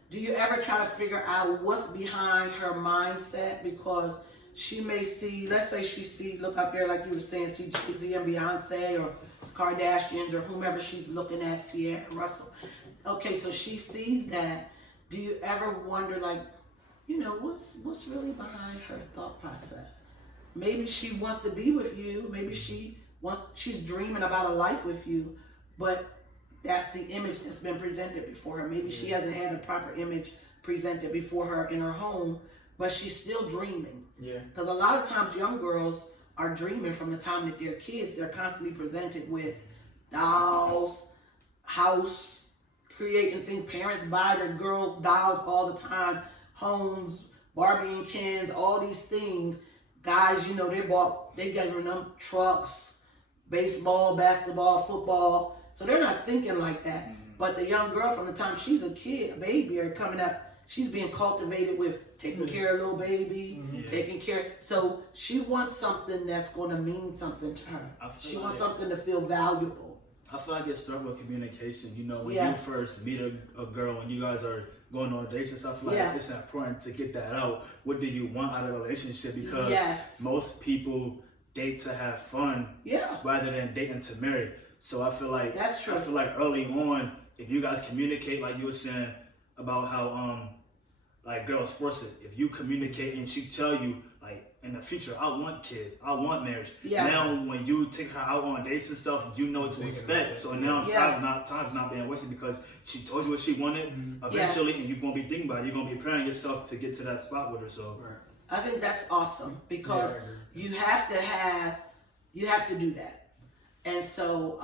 Do you ever try to figure out what's behind her mindset? Because she may see, let's say look up there like you were saying, see Jay-Z and Beyonce or Kardashians or whomever she's looking at, Sierra Russell. Okay, so she sees that. Do you ever wonder, like, what's really behind her thought process? Maybe she wants to be with you. Maybe she's dreaming about a life with you, but that's the image that's been presented before her. Maybe she hasn't had a proper image presented before her in her home, but she's still dreaming. Yeah. Because a lot of times young girls are dreaming from the time that they're kids. They're constantly presented with dolls, house, creating things. Parents buy their girls dolls all the time. Homes, Barbie and Kens, all these things. Guys, they giving them trucks, baseball, basketball, football. So they're not thinking like that. But the young girl from the time she's a kid, a baby, or coming up, she's being cultivated with taking care of little baby, taking care. So she wants something that's going to mean something to her. She wants something to feel valuable. I feel like it starts with communication. When you first meet a girl and you guys are going on dates and stuff, I feel like it's important to get that out. What do you want out of a relationship? Because most people date to have fun rather than dating to marry. So I feel like that's true. I feel like early on, if you guys communicate, like you were saying about how like girls force it. If you communicate and she tell you, like, in the future, I want kids, I want marriage. Yeah. Now when you take her out on dates and stuff, you know what to expect. So now time's not being wasted because she told you what she wanted eventually, and you're gonna be thinking about it. You're gonna be preparing yourself to get to that spot with her. So I think that's awesome because you have to do that. And so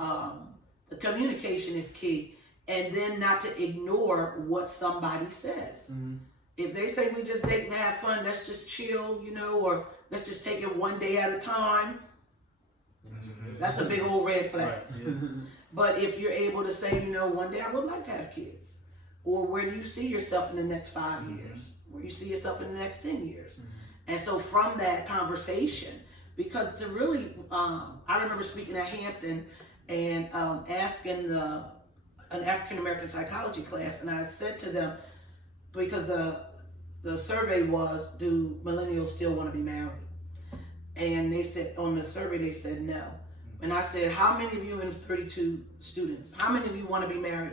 the communication is key. And then not to ignore what somebody says. Mm-hmm. If they say we just date and have fun, let's just chill, or let's just take it one day at a time. That's a big old red flag. Right. Yeah. But if you're able to say, one day I would like to have kids. Or where do you see yourself in the next 5 years? Where do you see yourself in the next 10 years? Mm-hmm. And so from that conversation, because to really, I remember speaking at Hampton and asking an African American psychology class, and I said to them, because the survey was, do millennials still want to be married? And they said, on the survey, they said no. And I said, how many of you, in 32 students, how many of you want to be married?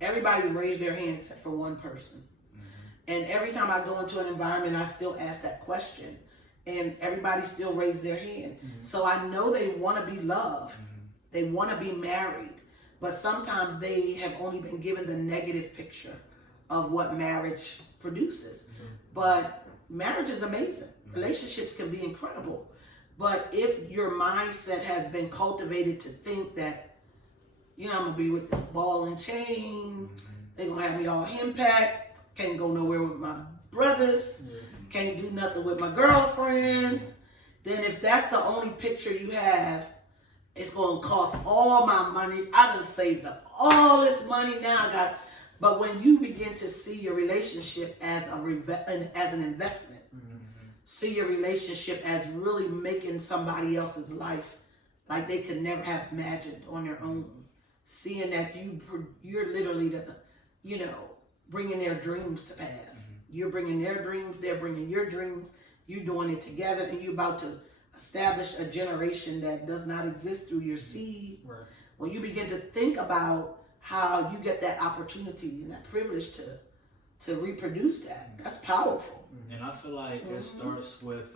Everybody raised their hand except for one person. And every time I go into an environment, I still ask that question. And everybody still raised their hand. So I know they want to be loved. They want to be married. But sometimes they have only been given the negative picture of what marriage produces. But marriage is amazing. Relationships can be incredible. But if your mindset has been cultivated to think that, you know, I'm going to be with the ball and chain, they're going to have me all henpecked, can't go nowhere with my brothers, can't do nothing with my girlfriends, then if that's the only picture you have, it's going to cost all my money. I done saved up all this money now. But when you begin to see your relationship as an investment, see your relationship as really making somebody else's life like they could never have imagined on their own, seeing that you're literally bringing their dreams to pass. You're bringing their dreams, they're bringing your dreams, you're doing it together, and you're about to establish a generation that does not exist through your seed. Right. When you begin to think about how you get that opportunity and that privilege to reproduce that, that's powerful. And I feel like it starts with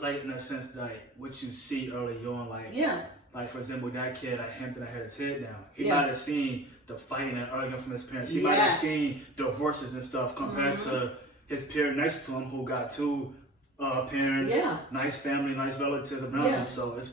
like in a sense like what you see early on, like for example, that kid at Hampton that had his head down, he might have seen the fighting and arguing from his parents. He might have seen divorces and stuff compared to his peer next to him who got two parents, nice family, nice relatives around him. So it's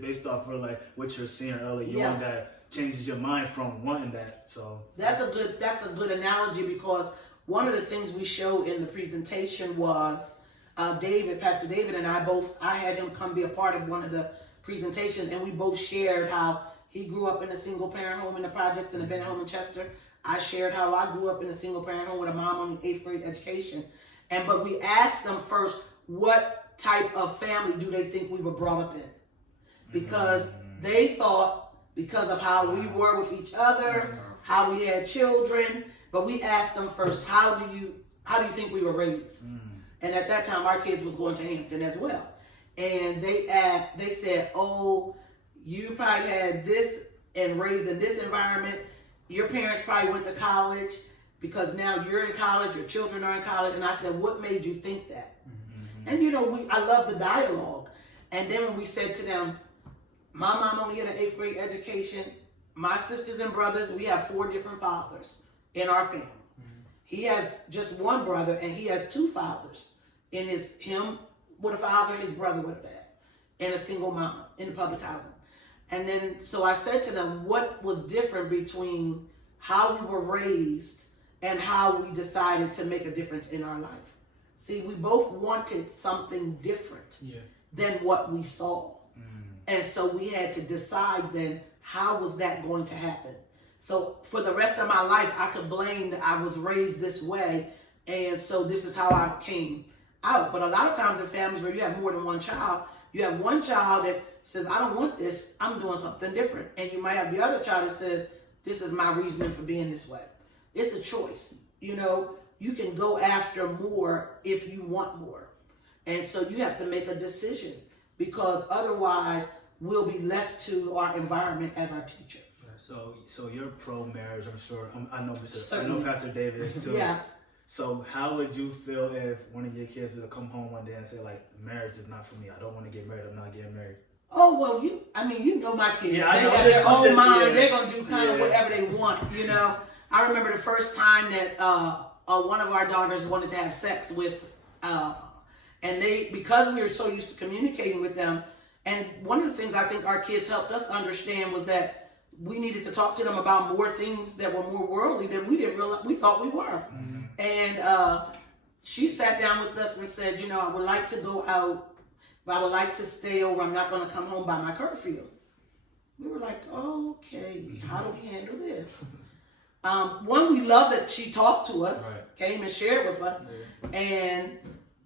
based off of like what you're seeing early on that changes your mind from wanting that. So that's a good analogy, because one of the things we showed in the presentation was Pastor David and I had him come be a part of one of the presentations, and we both shared how he grew up in a single parent home in the projects in the Bennett home in Chester. I shared how I grew up in a single parent home with a mom on 8th grade education. But we asked them first, what type of family do they think we were brought up in? Because they thought, because of how we were with each other, how we had children, but we asked them first, how do you think we were raised? And at that time, our kids was going to Hampton as well. And they said, oh, you probably had this and raised in this environment. Your parents probably went to college, because now you're in college, your children are in college. And I said, what made you think that? And I love the dialogue. And then when we said to them, my mom only had an 8th grade education. My sisters and brothers, we have 4 different fathers in our family. He has just one brother, and he has 2 fathers. Him with a father, his brother with a dad, and a single mom in the public housing. And then, so I said to them, what was different between how we were raised and how we decided to make a difference in our life? See, we both wanted something different than what we saw. And so we had to decide then, how was that going to happen? So for the rest of my life, I could blame that I was raised this way, and so this is how I came out. But a lot of times in families where you have more than one child, you have one child that says, I don't want this, I'm doing something different. And you might have the other child that says, this is my reasoning for being this way. It's a choice. You can go after more if you want more. And so you have to make a decision, because otherwise we'll be left to our environment as our teacher. So you're pro-marriage, I'm sure. I know Pastor David is too. So how would you feel if one of your kids were to come home one day and say, like, marriage is not for me, I don't want to get married, I'm not getting married? Oh, well, you know my kids. They got their own mind. They're going to do kind of whatever they want, I remember the first time that one of our daughters wanted to have sex with, and because we were so used to communicating with them, and one of the things I think our kids helped us understand was that we needed to talk to them about more things that were more worldly than we didn't realize we thought we were. And she sat down with us and said, I would like to go out, but I would like to stay over. I'm not going to come home by my curfew. We were like, okay, how do we handle this? One, we love that she talked to us, came and shared with us. And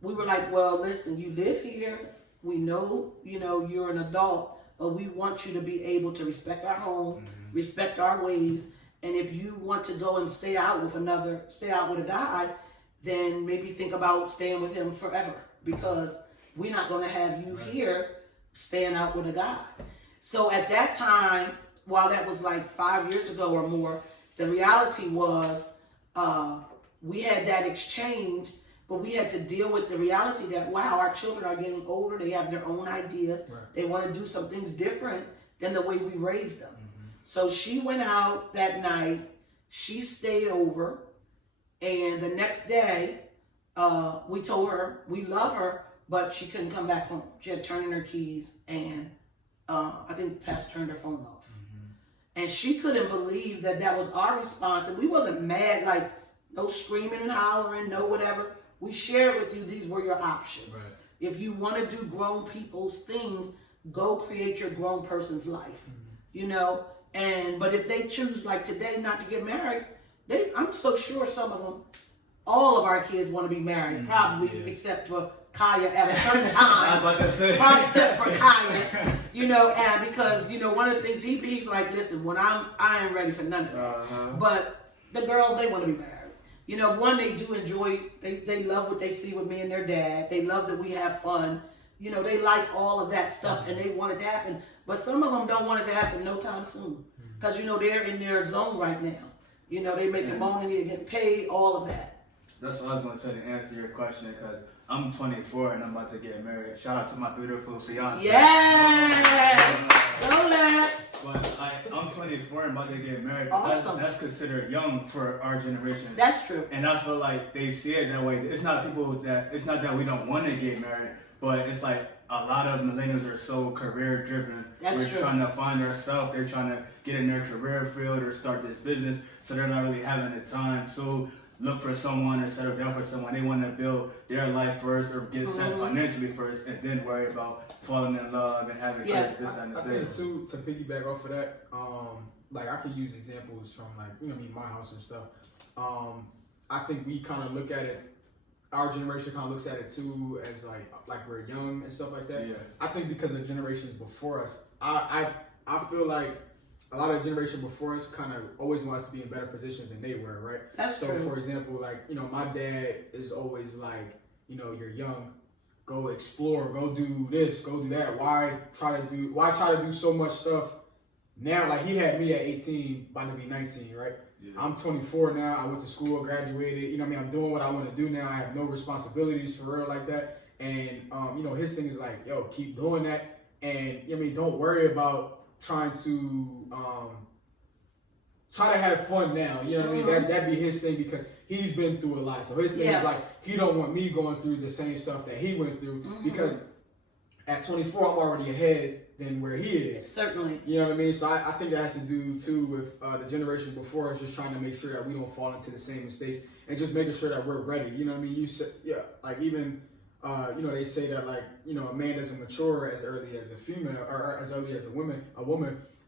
we were like, well, listen, you live here. We know, you're an adult, but we want you to be able to respect our home, respect our ways. And if you want to go and stay out with a guy, then maybe think about staying with him forever, because we're not going to have you here staying out with a guy. So at that time, while that was like 5 years ago or more, the reality was we had that exchange, but we had to deal with the reality that, wow, our children are getting older. They have their own ideas. Right. They want to do some things different than the way we raised them. So she went out that night. She stayed over. And the next day, we told her we love her, but she couldn't come back home. She had turned in her keys, and I think the pastor turned her phone off. And she couldn't believe that was our response. And we wasn't mad, like no screaming and hollering, no whatever. We shared with you these were your options. Right. If you want to do grown people's things, go create your grown person's life. But if they choose, like today, not to get married, I'm so sure some of them, all of our kids want to be married, probably except for Kaya at a certain time. Probably except for Kaya, and because, one of the things he's like, listen, when I ain't ready for none of that. But the girls, they want to be married. One, they do enjoy, they love what they see with me and their dad. They love that we have fun. They like all of that stuff and they want it to happen. But some of them don't want it to happen no time soon. Because, they're in their zone right now. They making money, they get paid, all of that. That's what I was going to say to answer your question, because I'm 24 and I'm about to get married. Shout out to my beautiful fiance. Yes! Go Lex! But I'm 24 and about to get married. Awesome. That's considered young for our generation. That's true. And I feel like they see it that way. It's not that we don't want to get married, but it's like a lot of millennials are so career driven. We're trying to find ourselves. They're trying to get in their career field or start this business, so they're not really having the time to look for someone or settle down for someone. They want to build their life first or get set financially first, and then worry about falling in love and having kids. This and I think too, to piggyback off of that, like I could use examples from my house and stuff. I think we kind of look at it. Our generation kind of looks at it too as like we're young and stuff like that. Yeah. I think because of the generations before us, I feel like a lot of the generation before us kind of always wants to be in better positions than they were, right? That's so true. For example, my dad is always like, you're young, go explore, go do this, go do that. Why try to do so much stuff now? Like he had me at 18, about to be 19, right? Yeah. I'm 24 now. I went to school, graduated. I'm doing what I want to do now. I have no responsibilities for real like that. And his thing is like, yo, keep doing that. And don't worry about trying to try to have fun now. That'd be his thing, because he's been through a lot. So his thing is like, he don't want me going through the same stuff that he went through, because at 24 I'm already ahead than where he is. Certainly. You know what I mean? So I think that has to do too with the generation before us, just trying to make sure that we don't fall into the same mistakes and just making sure that we're ready. You know what I mean? You said, they say that a man doesn't mature as early as a female or as early as a woman,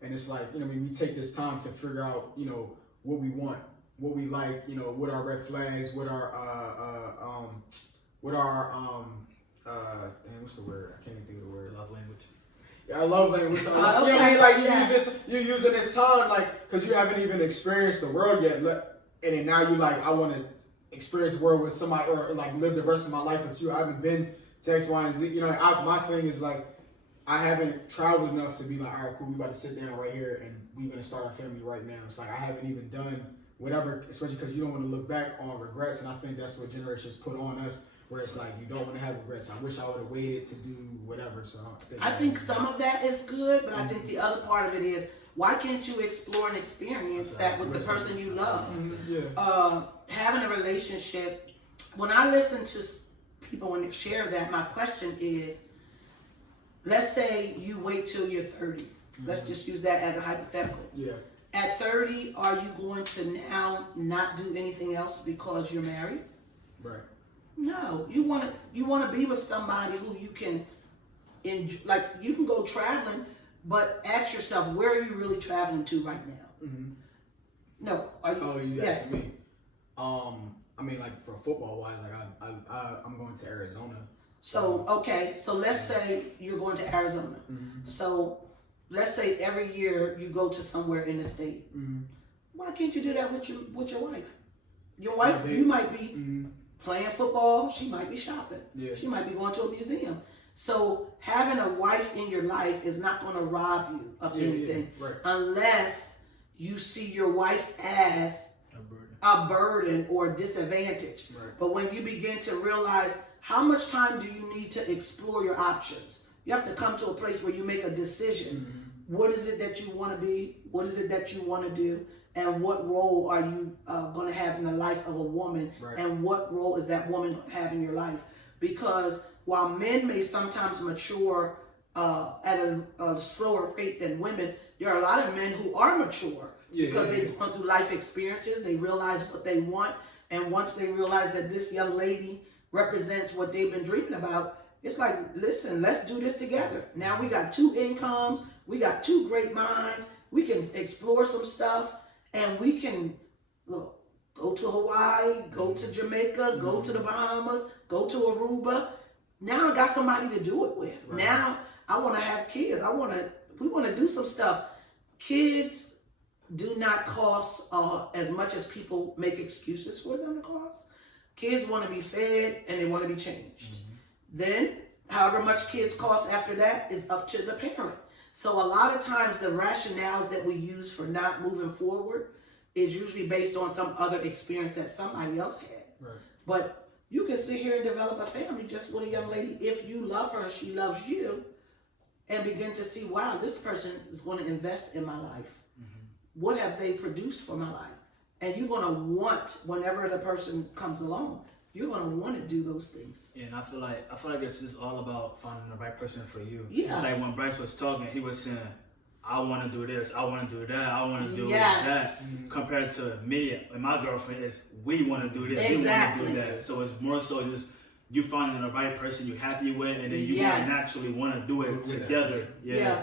and it's like, we take this time to figure out, what we want, what we like, what our red flags, what our what's the word? I can't even think of the word. Love language. Yeah, I love language. So, you're using this time, because you haven't even experienced the world yet, and then now you I want to experience the world with somebody, or live the rest of my life with you. I haven't been to X, Y, and Z. My thing is I haven't traveled enough to be all right, cool, we about to sit down right here and we're gonna start our family right now. It's I haven't even done whatever, especially because you don't want to look back on regrets, and I think that's what generations put on us, where it's you don't want to have regrets. I wish I would have waited to do whatever. So I think some of that is good, but I think the other part of it is, why can't you explore and experience that with the person you love? Having a relationship. When I listen to people when they share that, my question is, let's say you wait till you're 30. Let's just use that as a hypothetical. Yeah. At 30, are you going to now not do anything else because you're married? Right. No. You want to be with somebody who you can enjoy. You can go traveling, but ask yourself, where are you really traveling to right now? No. Are you? Oh, you yes. asked me. I mean, like for football wise, like I'm going to Arizona. So okay, so let's say you're going to Arizona. So let's say every year you go to somewhere in the state. Why can't you do that with your wife? Your wife, you might be playing football. She might be shopping. Yeah. She might be going to a museum. So having a wife in your life is not going to rob you of anything Right. unless you see your wife as a burden or a disadvantage. Right. But when you begin to realize how much time do you need to explore your options, you have to come to a place where you make a decision. What is it that you want to be? What is it that you want to do? And what role are you going to have in the life of a woman? Right. And what role is that woman going to have in your life? Because while men may sometimes mature at a slower rate than women, there are a lot of men who are mature because they've gone through life experiences. They realize what they want. And once they realize that this young lady represents what they've been dreaming about, it's like, listen, let's do this together. Now we got 2 incomes. We got 2 great minds. We can explore some stuff. And we can, look, go to Hawaii, go to Jamaica, go to the Bahamas, go to Aruba. Now I got somebody to do it with. Right. Now I want to have kids. We want to do some stuff. Kids do not cost as much as people make excuses for them to cost. Kids want to be fed and they want to be changed. Then, however much kids cost after that is up to the parent. So a lot of times the rationales that we use for not moving forward is usually based on some other experience that somebody else had. Right. But you can sit here and develop a family just with a young lady if you love her, she loves you, and begin to see, wow, this person is going to invest in my life. What have they produced for my life? And you're going to want, whenever the person comes along, you're going to want to do those things. Yeah, and I feel like it's just all about finding the right person for you. Yeah. Like when Bryce was talking, he was saying, I want to do this, I want to do that, I want to do Yes. that. Compared to me and my girlfriend, is we want to do this, Exactly. we want to do that. So it's more so just you finding the right person you're happy with, and then you Yes. naturally want to do it together. Yeah.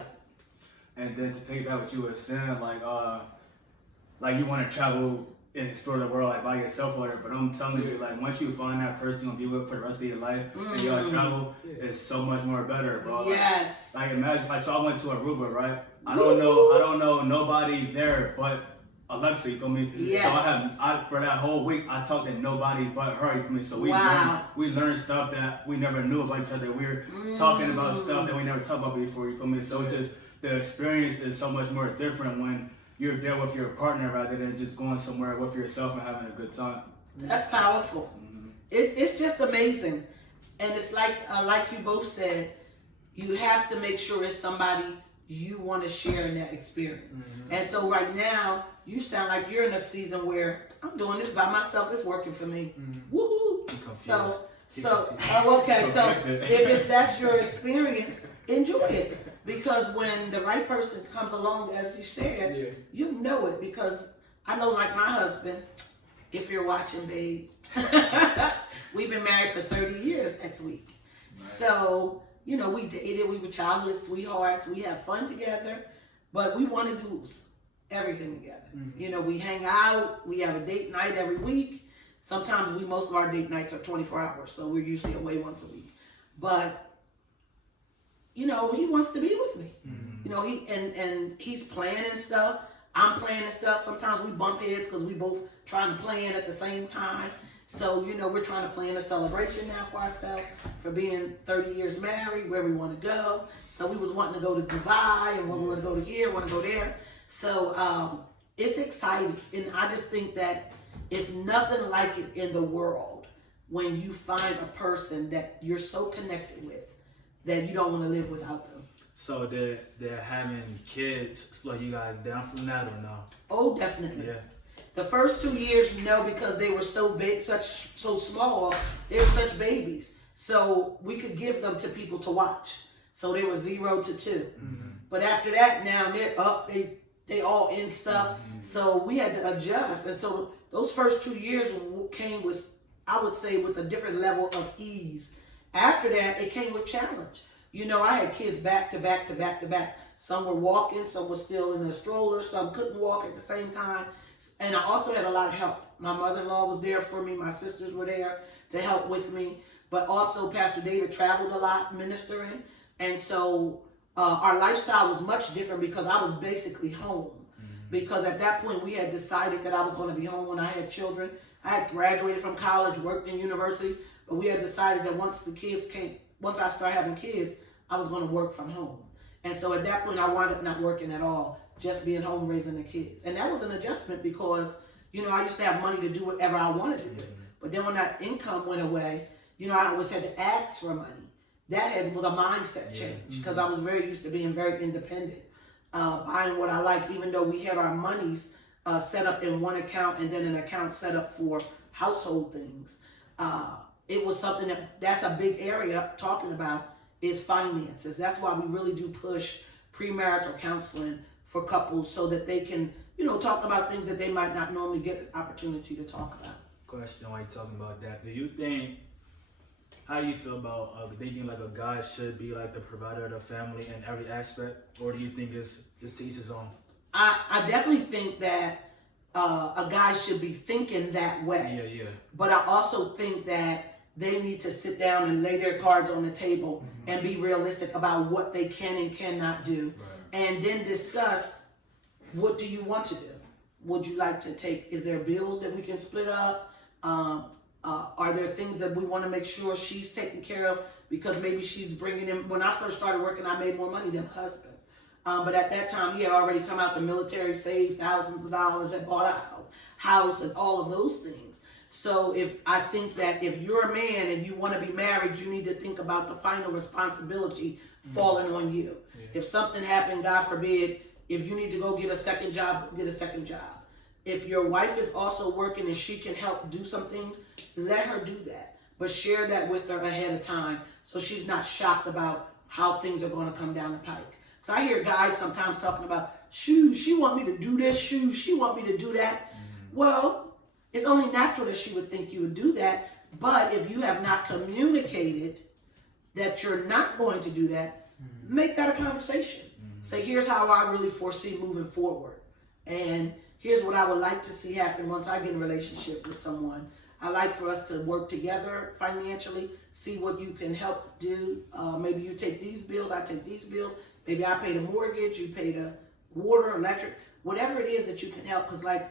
And then to piggyback what you were saying, like you want to travel and explore the world like by yourself or whatever. But I'm telling you, like once you find that person you'll be with for the rest of your life and y'all travel, it's so much more better, bro. Yes. Like imagine, like so I went to Aruba, right? I don't know nobody there but Alexa, you feel me? Yes. So for that whole week I talked to nobody but her, you feel me? So we learned stuff that we never knew about each other. We were talking about stuff that we never talked about before, you feel me? So just the experience is so much more different when you're there with your partner rather than just going somewhere with yourself and having a good time. That's powerful. It's just amazing. And it's like you both said, you have to make sure it's somebody you want to share in that experience. And so right now, you sound like you're in a season where I'm doing this by myself. It's working for me. Woohoo! So if that's your experience, enjoy it. Because when the right person comes along, as you said, you know it. Because I know, like my husband, if you're watching, babe, we've been married for 30 years next week. Nice. So, you know, we dated, we were childhood sweethearts, we have fun together, but we want to do everything together. You know, we hang out, we have a date night every week. Sometimes most of our date nights are 24 hours, so we're usually away once a week. But you know, he wants to be with me. You know, he's planning stuff. I'm planning stuff. Sometimes we bump heads because we both trying to plan at the same time. So, you know, we're trying to plan a celebration now for ourselves for being 30 years married, where we want to go. So we was wanting to go to Dubai, and we want to go to here, want to go there. So it's exciting. And I just think that it's nothing like it in the world when you find a person that you're so connected with that you don't want to live without them. So they're having kids slow you guys down from that or no? Oh, definitely. Yeah. The first 2 years, because they were so big, so small, they were such babies. So we could give them to people to watch. So they were 0 to 2. But after that, now they're up. They all in stuff. So we had to adjust. And so those first 2 years came with, I would say, with a different level of ease. After that, it came with challenge. You know, I had kids back to back to back to back. Some were walking, some were still in a stroller, some couldn't walk at the same time. And I also had a lot of help. My mother-in-law was there for me. My sisters were there to help with me. But also Pastor David traveled a lot ministering. And so our lifestyle was much different because I was basically home. Because at that point we had decided that I was going to be home when I had children. I had graduated from college, worked in universities, but we had decided that once I started having kids, I was going to work from home. And so at that point I wound up not working at all, just being home raising the kids. And that was an adjustment because, you know, I used to have money to do whatever I wanted to do. But then when that income went away, you know, I always had to ask for money. That was a mindset change because I was very used to being very independent, buying what I like, even though we had our monies set up in one account and then an account set up for household things. It was something that's a big area talking about is finances. That's why we really do push premarital counseling for couples so that they can, you know, talk about things that they might not normally get an opportunity to talk about. Question while you're talking about that. How do you feel about thinking like a guy should be like the provider of the family in every aspect? Or do you think it's to each his own? I definitely think that a guy should be thinking that way. Yeah. But I also think that they need to sit down and lay their cards on the table and be realistic about what they can and cannot do. Right. And then discuss, what do you want to do? Would you like to take, is there bills that we can split up? Are there things that we want to make sure she's taken care of? Because maybe she's bringing in, when I first started working, I made more money than my husband. But at that time, he had already come out the military, saved thousands of dollars, and bought a house and all of those things. So I think that if you're a man and you want to be married, you need to think about the final responsibility falling on you. Yeah. If something happened, God forbid, if you need to go get a second job, go get a second job. If your wife is also working and she can help do some things, let her do that. But share that with her ahead of time so she's not shocked about how things are going to come down the pike. So I hear guys sometimes talking about, shoo, she want me to do this, shoo, she want me to do that. Well, it's only natural that she would think you would do that. But if you have not communicated that you're not going to do that, make that a conversation. Say, here's how I really foresee moving forward. And here's what I would like to see happen once I get in a relationship with someone. I like for us to work together financially, see what you can help do. Maybe you take these bills, I take these bills. Maybe I pay the mortgage, you pay the water, electric, whatever it is that you can help. Because like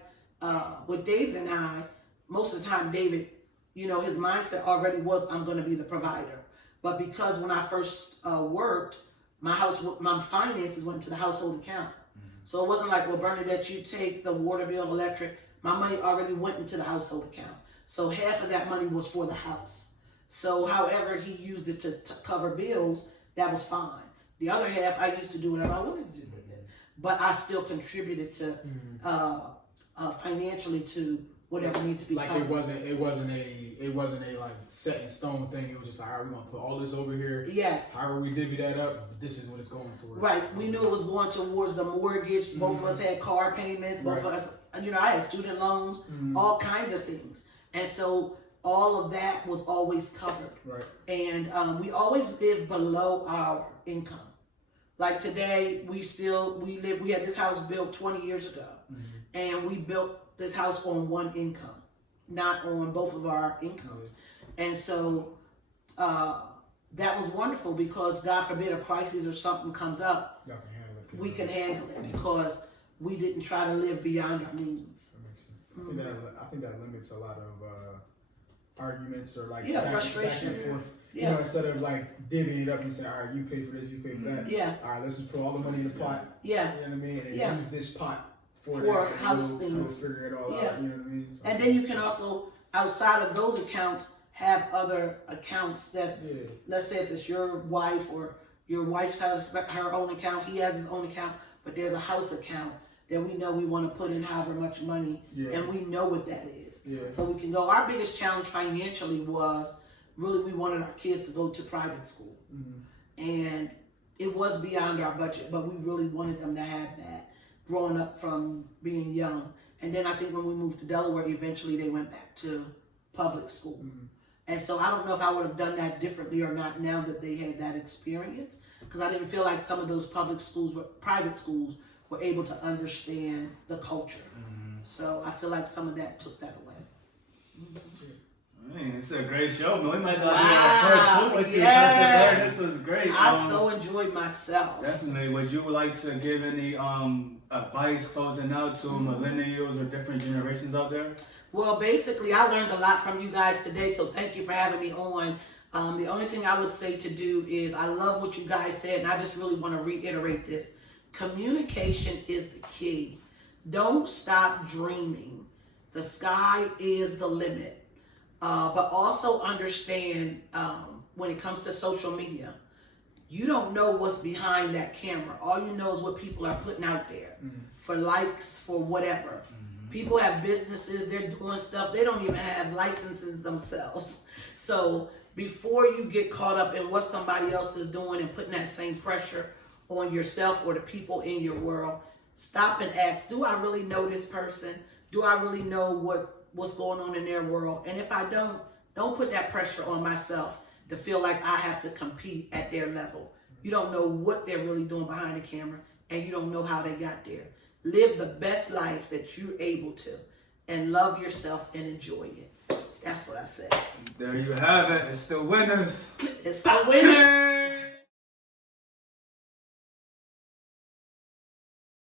with David and I, most of the time David, you know, his mindset already was, I'm going to be the provider. But because when I first worked, my finances went to the household account. So it wasn't like, well, Bernadette, you take the water bill, electric. My money already went into the household account. So half of that money was for the house. So however he used it to cover bills, that was fine. The other half, I used to do whatever I wanted to do with it. But I still contributed to financially to whatever needed to be covered. It wasn't a like set in stone thing. It was just like, all right, we're gonna put all this over here. Yes. However we divvy that up, this is what it's going towards. Right. We knew it was going towards the mortgage. Both of us had car payments. Both of us, you know, I had student loans, all kinds of things. And so all of that was always covered. Right. And we always lived below our income. Like today, we had this house built 20 years ago. And we built this house on one income, not on both of our incomes. And so that was wonderful because God forbid a crisis or something comes up, we can handle it because we didn't try to live beyond our means. That makes sense. I think that limits a lot of arguments or like frustration. Back and forth. You know, instead of like divvying it up and saying, all right, you pay for this, you pay for that. Yeah. All right, let's just put all the money in the pot. Yeah. You know what I mean? And use this pot for house things. We'll figure it all out. You know what I mean? So, and then you can also, outside of those accounts, have other accounts that's, let's say if it's your wife or your wife has her own account, he has his own account, but there's a house account that we know we want to put in however much money, and we know what that is. So we can go. Our biggest challenge financially was really we wanted our kids to go to private school. And it was beyond our budget, but we really wanted them to have that growing up from being young. And then I think when we moved to Delaware, eventually they went back to public school. And so I don't know if I would have done that differently or not now that they had that experience, because I didn't feel like some of those private schools were able to understand the culture. So I feel like some of that took that away. Man, it's a great show, man. We might not Wow, do a part 2 with you, yes. Pastor Bird. This was great. I so enjoyed myself. Definitely. Would you like to give any advice closing out to millennials or different generations out there? Well, basically, I learned a lot from you guys today, so thank you for having me on. The only thing I would say to do is I love what you guys said, and I just really want to reiterate this. Communication is the key. Don't stop dreaming. The sky is the limit. But also understand when it comes to social media, you don't know what's behind that camera. All you know is what people are putting out there for likes, for whatever. People have businesses, they're doing stuff, they don't even have licenses themselves. So before you get caught up in what somebody else is doing and putting that same pressure on yourself or the people in your world, stop and ask, do I really know this person? Do I really know what's going on in their world? And if I don't put that pressure on myself to feel like I have to compete at their level. You don't know what they're really doing behind the camera, and you don't know how they got there. Live the best life that you're able to, and love yourself and enjoy it. That's what I say. There you have it. It's the winners. It's the winner.